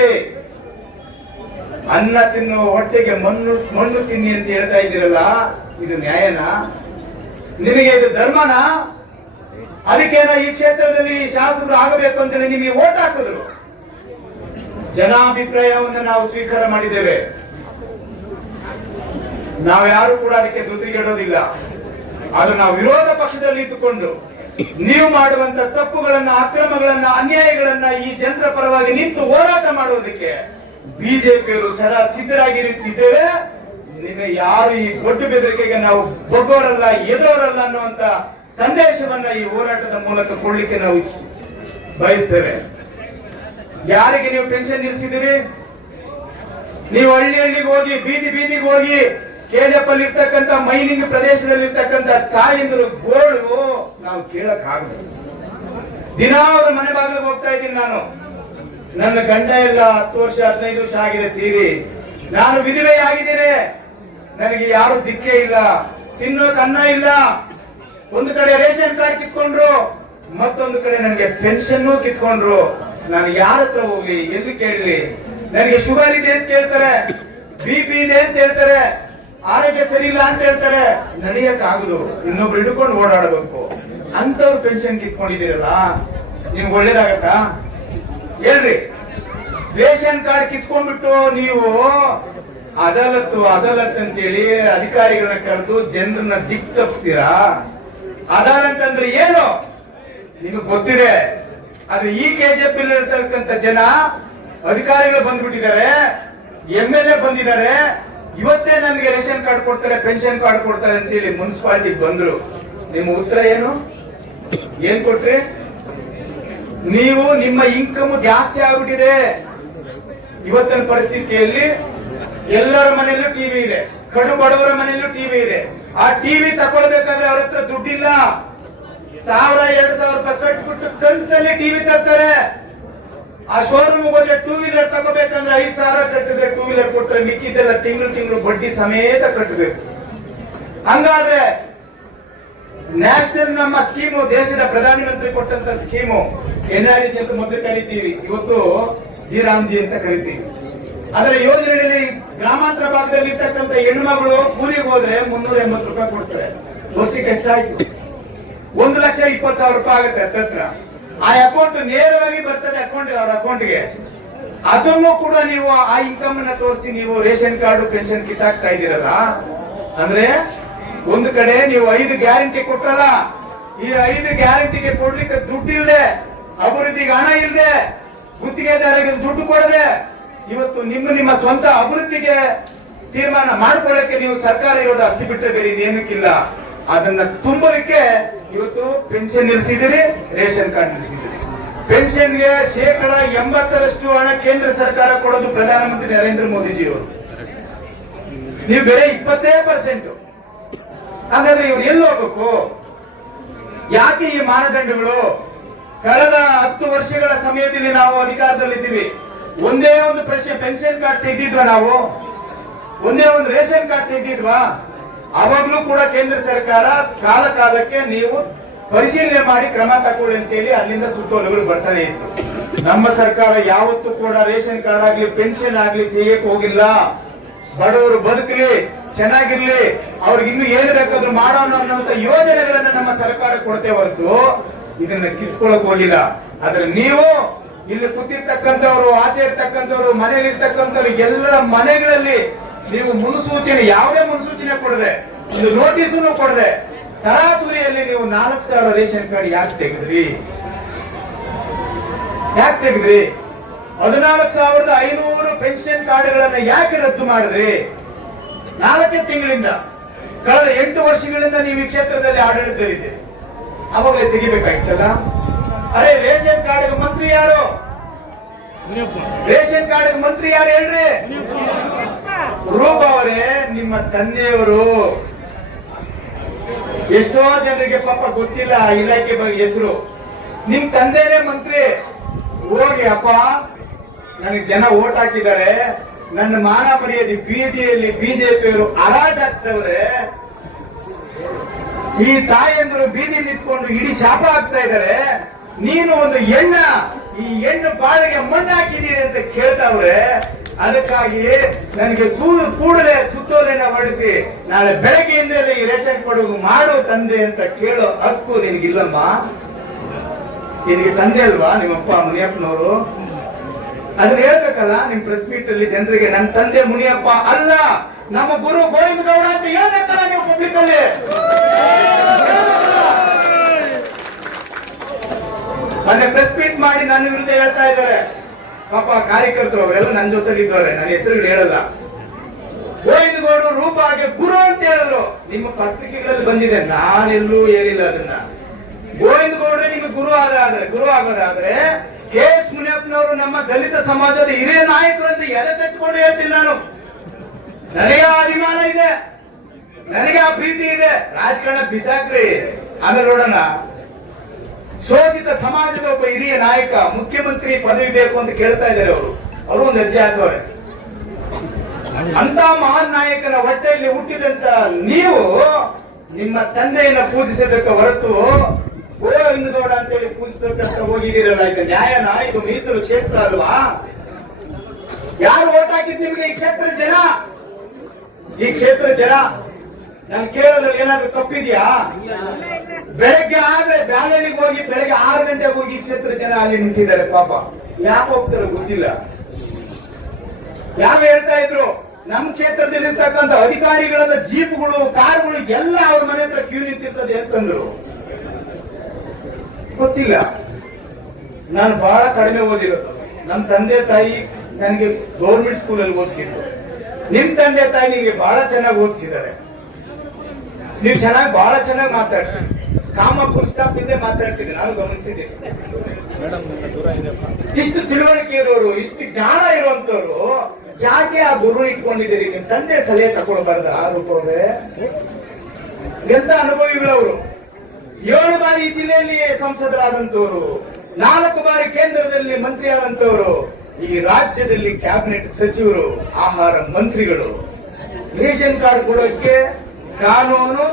ಅನ್ನ ತಿನ್ನುವ ಹೊಟ್ಟೆಗೆ ಮಣ್ಣು ತಿನ್ನಿ ಅಂತ ಹೇಳ್ತಾ ಇದ್ದೀರಲ್ಲ, ಇದು ನ್ಯಾಯನಾ? ನಿಮಗೆ ಇದು ಧರ್ಮನಾ? ಅದಕ್ಕೇನ ಈ ಕ್ಷೇತ್ರದಲ್ಲಿ ಶಾಸಕರು ಆಗಬೇಕು ಅಂತೇಳಿ ನಿಮಗೆ ವೋಟ್ ಹಾಕಿದ್ರು. ಜನಾಭಿಪ್ರಾಯವನ್ನು ನಾವು ಸ್ವೀಕಾರ ಮಾಡಿದ್ದೇವೆ. ನಾವ್ಯಾರು ಕೂಡ ಅದಕ್ಕೆ ದುದ್ರಿಗೆಡೋದಿಲ್ಲ. ಆದ್ರೆ ನಾವು ವಿರೋಧ ಪಕ್ಷದಲ್ಲಿ ಇದ್ದುಕೊಂಡು ನೀವು ಮಾಡುವಂತ ತಪ್ಪುಗಳನ್ನ, ಅಕ್ರಮಗಳನ್ನ, ಅನ್ಯಾಯಗಳನ್ನ ಈ ಜನರ ಪರವಾಗಿ ನಿಂತು ಹೋರಾಟ ಮಾಡುವುದಕ್ಕೆ ಬಿಜೆಪಿಯವರು ಸದಾ ಸಿದ್ಧರಾಗಿರುತ್ತಿದ್ದೇವೆ. ನಿಮಗೆ ಯಾರು ಈ ದೊಡ್ಡ ಬೆದರಿಕೆಗೆ ನಾವು ಬಗ್ಗೋರಲ್ಲ, ಎದುರಲ್ಲ ಅನ್ನುವಂತ ಸಂದೇಶವನ್ನ ಈ ಹೋರಾಟದ ಮೂಲಕ ಕೊಡ್ಲಿಕ್ಕೆ ನಾವು ಬಯಸ್ತೇವೆ. ಯಾರಿಗೆ ನೀವು ಪೆನ್ಷನ್ ನಿಲ್ಲಿಸಿದಿರಿ? ನೀವು ಹಳ್ಳಿಗೆ ಹೋಗಿ, ಬೀದಿಗೆ ಹೋಗಿ, KGF ಅಲ್ಲಿ ಇರ್ತಕ್ಕಂಥ ಮೈನಿಂಗ್ ಪ್ರದೇಶದಲ್ಲಿ ಇರ್ತಕ್ಕಂಥ ತಾಯಂದಿರು ಗೋಳು ನಾವು ಕೇಳಕ್ ಆಗಲ್ಲ. ದಿನ ಅವ್ರ ಮನೆ ಬಾಗಿಲಿಗೆ ಹೋಗ್ತಾ ಇದ್ದೀನಿ ನಾನು. ನನ್ನ ಗಂಡ ಎಲ್ಲ 10 ವರ್ಷ 15 ವರ್ಷ ಆಗಿದೆ ತೀರಿ. ನಾನು ವಿಧವೆ ಆಗಿದ್ದೇನೆ. ನನಗೆ ಯಾರು ದಿಕ್ಕೇ ಇಲ್ಲ, ತಿನ್ನೋಕೆ ಅನ್ನ ಇಲ್ಲ. ಒಂದು ಕಡೆ ರೇಷನ್ ಕಾರ್ಡ್ ಕಿತ್ಕೊಂಡ್ರು, ಮತ್ತೊಂದು ಕಡೆ ನನಗೆ ಪೆನ್ಷನ್ ಕಿತ್ಕೊಂಡ್ರು. ನಾನು ಯಾರ ಹತ್ರ ಹೋಗ್ಲಿ, ಎಲ್ಲಿ ಕೇಳಲಿ? ನನಗೆ ಶುಗರ್ ಇದೆ ಅಂತ ಕೇಳ್ತಾರೆ, BP ಇದೆ ಅಂತ ಹೇಳ್ತಾರೆ, ಆರೋಗ್ಯ ಸರಿ ಇಲ್ಲ ಅಂತ ಹೇಳ್ತಾರೆ. ನಡೆಯಕ್ ಆಗುದು, ಇನ್ನೊಬ್ರು ಹಿಡ್ಕೊಂಡು ಓಡಾಡಬೇಕು. ಅಂತವ್ರು ಪೆನ್ಷನ್ ಕಿತ್ಕೊಂಡಿದ್ದೀರಲ್ಲ, ನಿಮ್ಗೆ ಒಳ್ಳೇದಾಗತ್ತಾ ಹೇಳ್ರಿ? ರೇಷನ್ ಕಾರ್ಡ್ ಕಿತ್ಕೊಂಡ್ಬಿಟ್ಟು ನೀವು ಅದಾಲತ್ ಅಂತೇಳಿ ಅಧಿಕಾರಿಗಳನ್ನ ಕರೆದು ಜನರನ್ನ ದಿಕ್ ತಪ್ಪಿಸ್ತೀರಾ? ಅದಾಲತ್ ಅಂದ್ರೆ ಏನು ನಿಮಗೆ ಗೊತ್ತಿದೆ. ಆದ್ರೆ ಈ KJP ಇರ್ತಕ್ಕಂಥ ಜನ ಅಧಿಕಾರಿಗಳು ಬಂದ್ಬಿಟ್ಟಿದ್ದಾರೆ, MLA ಬಂದಿದ್ದಾರೆ. ಇವತ್ತೇ ನನಗೆ ರೇಷನ್ ಕಾರ್ಡ್ ಕೊಡ್ತಾರೆ, ಪೆನ್ಷನ್ ಕಾರ್ಡ್ ಕೊಡ್ತಾರೆ ಅಂತೇಳಿ ಮುನ್ಸಿಪಾಲಿಟಿ ಬಂದ್ರು. ನಿಮ್ಮ ಉತ್ತರ ಏನು? ಏನ್ ಕೊಟ್ರಿ ನೀವು? ನಿಮ್ಮ ಇನ್ಕಮ್ ಜಾಸ್ತಿ ಆಗ್ಬಿಟ್ಟಿದೆ. ಇವತ್ತಿನ ಪರಿಸ್ಥಿತಿಯಲ್ಲಿ ಎಲ್ಲರ ಮನೆಯಲ್ಲೂ ಟಿವಿ ಇದೆ, ಕಡು ಬಡವರ ಮನೆಯಲ್ಲೂ ಟಿವಿ ಇದೆ. ಆ ಟಿವಿ ತಗೊಳ್ಬೇಕಾದ್ರೆ ಅವ್ರ ಹತ್ರ ದುಡ್ಡಿಲ್ಲ. 1000-2000 ರೂಪಾಯಿ ಕಟ್ಬಿಟ್ಟು ಕಂತಲ್ಲಿ ಟಿವಿ ತರ್ತಾರೆ. ಆ ಶೋರೂಮ್ ಹೋದ್ರೆ 2 ವೀಲರ್ ತಗೋಬೇಕಂದ್ರೆ 5000 ಕಟ್ಟಿದ್ರೆ 2 ವೀಲರ್ ಕೊಟ್ಟರೆ ಮಿಕ್ಕಿದ್ದೆಲ್ಲ ತಿಂಗಳು ಬಡ್ಡಿ ಸಮೇತ ಕಟ್ಟಬೇಕು. ಹಂಗಾದ್ರೆ ನ್ಯಾಷನಲ್ ನಮ್ಮ ಸ್ಕೀಮು, ದೇಶದ ಪ್ರಧಾನಮಂತ್ರಿ ಕೊಟ್ಟಂತ ಸ್ಕೀಮು NREG ಅಂತ ಮೊದಲು ಕರಿತೀವಿ, ಇವತ್ತು ಜಿ ಅಂತ ಕರಿತೀವಿ. ಅದರ ಯೋಜನೆಯಲ್ಲಿ ಗ್ರಾಮಾಂತರ ಭಾಗದಲ್ಲಿ ಇರ್ತಕ್ಕಂಥ ಹೆಣ್ಣುಮಗಳು ಕೂಲಿಗೆ ಹೋದ್ರೆ 380 ರೂಪಾಯಿ ಕೊಡ್ತಾರೆ. ವರ್ಷಕ್ಕೆ ಎಷ್ಟಾಯ್ತು? 1,20,000 ರೂಪಾಯಿ ಆಗುತ್ತೆ ಹತ್ರ. ಆ ಅಕೌಂಟ್ ನೇರವಾಗಿ ಬರ್ತದೆ ಅವ್ರ ಅಕೌಂಟ್ಗೆ. ಅದನ್ನು ಕೂಡ ನೀವು ಆ ಇನ್ಕಮ್ ಅನ್ನ ತೋರಿಸಿ ನೀವು ರೇಷನ್ ಕಾರ್ಡ್ ಪೆನ್ಷನ್ ಕಿತ್ತಾಕ್ತಾ ಇದ್ದೀರಲ್ಲ. ಅಂದ್ರೆ ಒಂದು ಕಡೆ ನೀವು 5 ಗ್ಯಾರಂಟಿ ಕೊಟ್ಟಲ್ಲ, ಈ 5 ಗ್ಯಾರಂಟಿಗೆ ಕೊಡ್ಲಿಕ್ಕೆ ದುಡ್ಡು ಇಲ್ಲದೆ, ಅಭಿವೃದ್ಧಿಗೆ ಹಣ ಇಲ್ಲದೆ, ಗುತ್ತಿಗೆದಾರರಿಗೆ ದುಡ್ಡು ಕೊಡದೆ, ಇವತ್ತು ನಿಮ್ಮ ಸ್ವಂತ ಅಭಿವೃದ್ಧಿಗೆ ತೀರ್ಮಾನ ಮಾಡ್ಕೊಳ್ಳಕ್ಕೆ ನೀವು ಸರ್ಕಾರ ಇರೋದು ಅಷ್ಟು ಬಿಟ್ಟರೆ ಬೇರೆ ಏನಕ್ಕಿಲ್ಲ. ಅದನ್ನ ತುಂಬಲಿಕ್ಕೆ ಇವತ್ತು ಪೆನ್ಷನ್ ನಿಲ್ಲಿಸಿದಿರಿ, ರೇಷನ್ ಕಾರ್ಡ್ ನಿಲ್ಲಿಸಿದಿರಿ. ಪೆನ್ಷನ್ಗೆ 80% ಹಣ ಕೇಂದ್ರ ಸರ್ಕಾರ ಕೊಡೋದು ಪ್ರಧಾನಮಂತ್ರಿ ನರೇಂದ್ರ ಮೋದಿಜಿಯವರು. ನೀವು ಬೇರೆ 20%. ಹಾಗಾದ್ರೆ ಇವ್ರು ಎಲ್ಲಿ ಹೋಗ್ಬೇಕು? ಯಾಕೆ ಈ ಮಾನದಂಡಗಳು? ಕಳೆದ 10 ವರ್ಷಗಳ ಸಮಯದಲ್ಲಿ ನಾವು ಅಧಿಕಾರದಲ್ಲಿದ್ದೀವಿ. ಒಂದೇ ಒಂದು ಪ್ರಶ್ನೆ, ಪೆನ್ಷನ್ ಕಾರ್ಡ್ ತೆಗೆದಿದ್ವಾ ನಾವು? ಒಂದೇ ಒಂದು ರೇಷನ್ ಕಾರ್ಡ್ ತೆಗೆದಿದ್ವಾ? ಅವಾಗ್ಲೂ ಕೂಡ ಕೇಂದ್ರ ಸರ್ಕಾರ ಕಾಲಕ್ಕೆ ನೀವು ಪರಿಶೀಲನೆ ಮಾಡಿ ಕ್ರಮ ತಗೊಳ್ಳಿ ಅಂತೇಳಿ ಅಲ್ಲಿಂದ ಸುತ್ತೋಲೆಗಳು ಬರ್ತಾನೆ ಇತ್ತು. ನಮ್ಮ ಸರ್ಕಾರ ಯಾವತ್ತೂ ಕೂಡ ರೇಷನ್ ಕಾರ್ಡ್ ಆಗ್ಲಿ ಪೆನ್ಷನ್ ಆಗ್ಲಿ ತೆಗೆಯಕ್ಕೆ ಹೋಗಿಲ್ಲ. ಬಡವರು ಬದುಕಲಿ, ಚೆನ್ನಾಗಿರ್ಲಿ, ಅವ್ರಿಗೆ ಇನ್ನು ಏನು ಬೇಕಾದ್ರೂ ಮಾಡೋಣ ಅನ್ನೋಂತ ಯೋಜನೆಗಳನ್ನ ನಮ್ಮ ಸರ್ಕಾರ ಕೊಡ್ತೇ ಹೊರತು ಇದನ್ನ ಕಿತ್ಕೊಳಕ್ ಹೋಗಿಲ್ಲ. ಆದ್ರೆ ನೀವು ಇಲ್ಲಿ ಕೂತಿರ್ತಕ್ಕಂಥವ್ರು, ಆಚೆ ಇರ್ತಕ್ಕಂಥವ್ರು, ಮನೇಲಿ ಇರ್ತಕ್ಕಂಥವ್ರು ಎಲ್ಲರ ಮನೆಗಳಲ್ಲಿ ನೀವು ಮುನ್ಸೂಚನೆ, ಯಾವುದೇ ಮುನ್ಸೂಚನೆ ಕೊಡದೆ, ಒಂದು ನೋಟಿಸನ್ನು ಕೊಡದೆ, ತರಾತುರಿಯಲ್ಲಿ ನೀವು 4,000 ರೇಷನ್ ಕಾರ್ಡ್ ಯಾಕೆ ತೆಗೆದ್ರಿ? 14,500 ಪೆನ್ಷನ್ ಕಾರ್ಡ್ಗಳನ್ನ ಯಾಕೆ ರದ್ದು ಮಾಡಿದ್ರಿ? 4 ತಿಂಗಳಿಂದ, ಕಳೆದ 8 ವರ್ಷಗಳಿಂದ ನೀವು ಈ ಕ್ಷೇತ್ರದಲ್ಲಿ ಆಡಳಿತವಿದ್ದೀರಿ. ಅವಾಗಲೇ ತೆಗಿಬೇಕಾಗಿತ್ತಲ್ಲ. ಅರೆ ರೇಷನ್ ಕಾರ್ಡ್ ಮಂತ್ರಿ ಯಾರು? ರೇಷನ್ ಕಾರ್ಡ್ ಮಂತ್ರಿ ಯಾರು ಹೇಳ್ರಿ? ರೂಪ ಅವರೇ, ನಿಮ್ಮ ತಂದೆಯವರು. ಎಷ್ಟೋ ಜನರಿಗೆ ಪಾಪ ಗೊತ್ತಿಲ್ಲ ಇಲಾಖೆ ಬಗ್ಗೆ ಹೆಸರು. ನಿಮ್ ತಂದೆನೇ ಮಂತ್ರಿ. ಹೋಗಿ ಅಪ್ಪ, ನನಗೆ ಜನ ಓಟ್ ಹಾಕಿದ್ದಾರೆ, ನನ್ನ ಮಾನ ಮರ್ಯಾದೆ ಬೀದಿಯಲ್ಲಿ ಬಿಜೆಪಿಯವರು ಹರಾಜಾಗ್ತವ್ರೆ, ಈ ತಾಯಂದರು ಬೀದಿ ನಿಂತ್ಕೊಂಡು ಇಡೀ ಶಾಪ ಆಗ್ತಾ ಇದ್ದಾರೆ, ನೀನು ಒಂದು ಈ ಹೆಣ್ಣು ಬಾಳಿಗೆ ಮಣ್ಣು ಹಾಕಿದೀರಿ ಅಂತ ಕೇಳ್ತಾವ್ರೆ. ಅದಕ್ಕಾಗಿ ನನಗೆ ಕೂಡಲೇ ಸುತ್ತೋಲೆನ ಹೊಡಿಸಿ ನಾಳೆ ಬೆಳಗ್ಗೆಯಿಂದಲೇ ಈ ರೇಷನ್ ಕೊಡುಗು ಮಾಡು ತಂದೆ ಅಂತ ಕೇಳೋ ಹಕ್ಕು ನಿನಗಿಲ್ಲಮ್ಮ. ನಿನಗೆ ತಂದೆ ಅಲ್ವಾ ನಿಮ್ಮಪ್ಪ ಮುನಿಯಪ್ಪನವರು? ಅದ್ರ ಹೇಳ್ಬೇಕಲ್ಲ ನಿಮ್ ಪ್ರೆಸ್ ಮೀಟ್ ಅಲ್ಲಿ ಜನರಿಗೆ, ನನ್ನ ತಂದೆ ಮುನಿಯಪ್ಪ ಅಲ್ಲ, ನಮ್ಮ ಗುರು ಗೋವಿಂದ ಗೌಡ ಅಂತ ಹೇಳ್ಬೇಕಲ್ಲ ನೀವು ಪಬ್ಲಿಕ್ ಅಲ್ಲಿ. ಮೊನ್ನೆ ಪ್ರೆಸ್ ಮೀಟ್ ಮಾಡಿ ನನ್ನ ವಿರುದ್ಧ ಹೇಳ್ತಾ ಇದ್ದಾರೆ ಪಾಪ ಕಾರ್ಯಕರ್ತರು, ಅವರೆಲ್ಲ ನನ್ನ ಜೊತೆಗಿದ್ದಾರೆ, ನನ್ನ ಹೆಸರುಗಳು ಹೇಳಲ್ಲ. ಗೋವಿಂದ ಗೌಡರು ರೂಪಾಗೆ ಗುರು ಅಂತ ಹೇಳಿದ್ರು, ನಿಮ್ಮ ಪತ್ರಿಕೆಗಳಲ್ಲಿ ಬಂದಿದೆ, ನಾನೆಲ್ಲೂ ಹೇಳಿಲ್ಲ ಅದನ್ನ. ಗೋವಿಂದ ಗೌಡ್ರೆ ನಿಮಗೆ ಗುರು ಆಗೋದಾದ್ರೆ KH ಮುನಿಯಪ್ಪನವರು ನಮ್ಮ ದಲಿತ ಸಮಾಜದ ಹಿರಿಯ ನಾಯಕರು ಅಂತ ಎದೆ ತಟ್ಕೊಂಡು ಹೇಳ್ತೀನಿ ನಾನು. ನನಗೆ ಆ ಅಭಿಮಾನ ಇದೆ, ನನಗೆ ಆ ಪ್ರೀತಿ ಇದೆ. ರಾಜಕಾರಣ ಬಿಸಾಕ್ರಿ, ಆಮೇಲೆ ನೋಡೋಣ. ಶೋಷಿತ ಸಮಾಜದ ಒಬ್ಬ ಹಿರಿಯ ನಾಯಕ ಮುಖ್ಯಮಂತ್ರಿ ಪದವಿ ಬೇಕು ಅಂತ ಕೇಳ್ತಾ ಇದ್ದಾರೆ ಅವರು ಒಂದು ಅರ್ಜಿ ಹಾಕವ್ರೆ. ಅಂತ ಮಹಾನ್ ನಾಯಕನ ಹೊಟ್ಟೆಯಲ್ಲಿ ಹುಟ್ಟಿದಂತ ನೀವು ನಿಮ್ಮ ತಂದೆಯನ್ನ ಪೂಜಿಸಬೇಕ ಹೊರತು ಗೋವಿಂದಗೌಡ ಅಂತೇಳಿ ಪೂಜಿಸಬೇಕಂತ ಹೋಗಿದ್ದೀರಲ್ಲ, ಇದು ನ್ಯಾಯನ? ಇದು ಮೀಸಲು ಕ್ಷೇತ್ರ ಅಲ್ವಾ? ಯಾರು ಓಟ್ ಹಾಕಿದ್ ನಿಮ್ಗೆ? ಈ ಕ್ಷೇತ್ರ ಜನ. ಈ ಕ್ಷೇತ್ರ ಜನ. ನಾನು ಕೇಳೋದ್ರಲ್ಲಿ ಏನಾದ್ರು ತಪ್ಪಿದ್ಯಾ? ಬೆಳಗ್ಗೆ ಆದ್ರೆ ಬ್ಯಾಲಳಿಗೆ ಹೋಗಿ ಬೆಳಗ್ಗೆ 6 ಗಂಟೆಗೆ ಹೋಗಿ ಈ ಕ್ಷೇತ್ರ ಜನ ಅಲ್ಲಿ ನಿಂತಿದ್ದಾರೆ. ಪಾಪ ಯಾಕೆ ಹೋಗ್ತಾರೋ ಗೊತ್ತಿಲ್ಲ. ಯಾವ ಹೇಳ್ತಾ ಇದ್ರು, ನಮ್ಮ ಕ್ಷೇತ್ರದಲ್ಲಿರ್ತಕ್ಕಂಥ ಅಧಿಕಾರಿಗಳ ಜೀಪ್ಗಳು, ಕಾರ್ಗಳು ಎಲ್ಲ ಅವ್ರ ಮನೆ ಹತ್ರ ಕ್ಯೂ ನಿಂತಿರ್ತದೆ ಅಂತಂದ್ರು. ಗೊತ್ತಿಲ್ಲ. ನಾನು ಬಹಳ ಕಡಿಮೆ ಓದಿರೋದು. ನಮ್ಮ ತಂದೆ ತಾಯಿ ನನಗೆ ಗೌರ್ಮೆಂಟ್ ಸ್ಕೂಲಲ್ಲಿ ಓದಿಸಿದ್ರು. ನಿಮ್ ತಂದೆ ತಾಯಿ ನಿಮಗೆ ಬಹಳ ಚೆನ್ನಾಗಿ ಓದಿಸಿದ್ದಾರೆ. ನೀವು ಬಹಳ ಚೆನ್ನಾಗಿ ಮಾತಾಡ್ತೀರಿ. ಕಾಮ ಫುಲ್ ಸ್ಟಾಪ್ ಇಲ್ಲದೆ ಮಾತಾಡ್ತೀರಿ, ನಾನು ಗಮನಿಸಿದ್ದೀನಿ. ಇಷ್ಟು ತಿಳುವಳಿಕೆ ಇರೋರು, ಇಷ್ಟು ಜ್ಞಾನ ಇರುವಂತವ್ರು ಯಾಕೆ ಆ ಗುರು ಇಟ್ಕೊಂಡಿದ್ದೀರಿ? ನಿಮ್ ತಂದೆ ಸಲಹೆ ತಗೊಳ್ಬಾರ್ದ? ರೂಪವೇ ಎಂತ ಅನುಭವಿಗಳವರು. 7 ಬಾರಿ ಈ ಜಿಲ್ಲೆಯಲ್ಲಿ ಸಂಸದರಾದಂತವರು, 4 ಬಾರಿ ಕೇಂದ್ರದಲ್ಲಿ ಮಂತ್ರಿ ಆದಂತವರು, ಈ ರಾಜ್ಯದಲ್ಲಿ ಕ್ಯಾಬಿನೆಟ್ ಸಚಿವರು, ಆಹಾರ ಮಂತ್ರಿಗಳು. ರೇಷನ್ ಕಾರ್ಡ್ ಕೊಡೋಕೆ ಕಾನೂನು,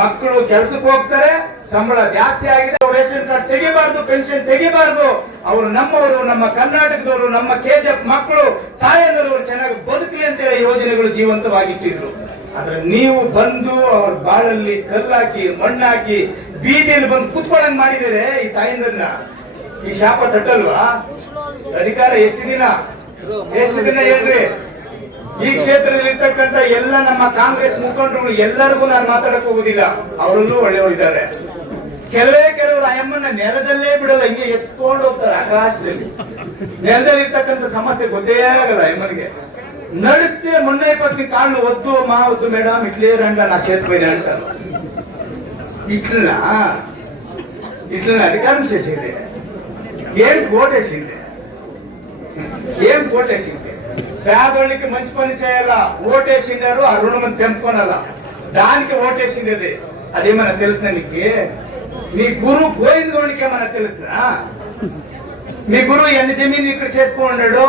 ಮಕ್ಕಳು ಕೆಲಸಕ್ಕೆ ಹೋಗ್ತಾರೆ, ಸಂಬಳ ಜಾಸ್ತಿ ಆಗಿದೆ, ರೇಷನ್ ಕಾರ್ಡ್ ತೆಗಿಬಾರ್ದು, ಪೆನ್ಷನ್ ತೆಗಿಬಾರ್ದು. ಅವರು ನಮ್ಮವರು, ನಮ್ಮ ಕರ್ನಾಟಕದವರು, ನಮ್ಮ ಕೆಜಿಎಫ್ ಮಕ್ಕಳು, ತಾಯಂದಿರು ಚೆನ್ನಾಗಿ ಬದುಕಲಿ ಅಂತೇಳಿ ಯೋಜನೆಗಳು ಜೀವಂತವಾಗಿಟ್ಟಿದ್ರು. ಆದ್ರೆ ನೀವು ಬಂದು ಅವ್ರ ಬಾಳಲ್ಲಿ ಕಲ್ಲಾಕಿ ಮಣ್ಣಾಕಿ ಬೀದಿಯಲ್ಲಿ ಬಂದು ಕುತ್ಕೊಳ್ಳಂಗ್ ಮಾಡಿದರೆ ಈ ತಾಯಂದಿರನ್ನ. ಈ ಶಾಪ ತಟ್ಟಲ್ವಾ? ಅಧಿಕಾರ ಎಷ್ಟು ದಿನ ಹೇಳ್ರಿ? ಈ ಕ್ಷೇತ್ರದಲ್ಲಿ ಇರ್ತಕ್ಕಂಥ ಎಲ್ಲ ನಮ್ಮ ಕಾಂಗ್ರೆಸ್ ಮುಖಂಡರು ಎಲ್ಲರಿಗೂ ನಾನು ಮಾತಾಡಕ್ ಹೋಗುದಿಲ್ಲ, ಅವರಲ್ಲೂ ಒಳ್ಳೆಯವರಿದ್ದಾರೆ. ಕೆಲವರು ಅಮ್ಮನ್ನ ನೆಲದಲ್ಲೇ ಬಿಡಲ್ಲ, ಹಿಂಗೆ ಎತ್ಕೊಂಡು ಹೋಗ್ತಾರೆ ಆಕಾಶದಲ್ಲಿ. ನೆಲದಲ್ಲಿ ಇರ್ತಕ್ಕಂಥ ಸಮಸ್ಯೆ ಗೊತ್ತೇ ಆಗಲ್ಲ ಅಮ್ಮನಿಗೆ. ನಡೆಸ್ತೆ ಮೊನ್ನೆ 20 ಕಾಳು ಒದ್ದು ಒದ್ದು ಮೇಡಮ್ ಇಟ್ಲೇ ರಂಡ ನಾ ಸೇರ್ಪೇನೆ ಅಂತ ಇಟ್ಲನ ಅಧಿಕಾರ ಸೇರಿದೆ. ಏನ್ ಕೋಟೆ ಸಿಂದೆ, ಏನ್ ಕೋಟೆ ಸಿಂದೆ. పేదోళ్ళకి మంచి పని చేయాల, ఓటేసినారు, ఆ రుణం తెంపుకోనాలా, దానికి ఓటేసింది. అదేమన్నా తెలుసునా నీకు? మీ గురువు గోవిందగౌడికి ఏమన్నా తెలుసునా? మీ గురువు ఎన్ని జమీన్ ఇక్కడ చేసుకున్నాడు,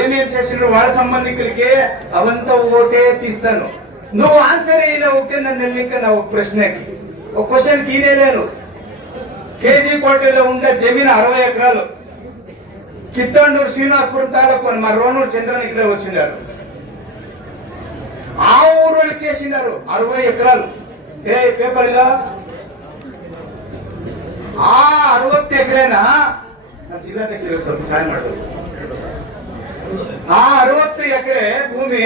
ఏమేం చేసినాడు వాళ్ళ సంబంధికులకి అవంతా ఓటే తీస్తాను. నువ్వు ఆన్సర్ అయ్యలే ఓకే నన్ను వెళ్ళిక నా ఒక ప్రశ్నకి, ఒక క్వశ్చన్ కి నేను కేజీ కోటలో ఉండే జమీన్ 60 ఎకరాలు. కిత్తూరు శ్రీనివాసపురం తాలూకు మా రోనూరు చంద్రన్ ఇక్కడే వచ్చినారు. ఆ ఊరు చేసినారు 60 ఎకరాలు. పేపర్ ಇಲ್ಲ ಆ 60 ಎಕರೆನ ಜಿಲ್ಲಾಧ್ಯಕ್ಷರು ಸ್ವಲ್ಪ ಸಹಾಯ ಮಾಡೋದು. ಆ 60 ಎಕರೆ ಭೂಮಿ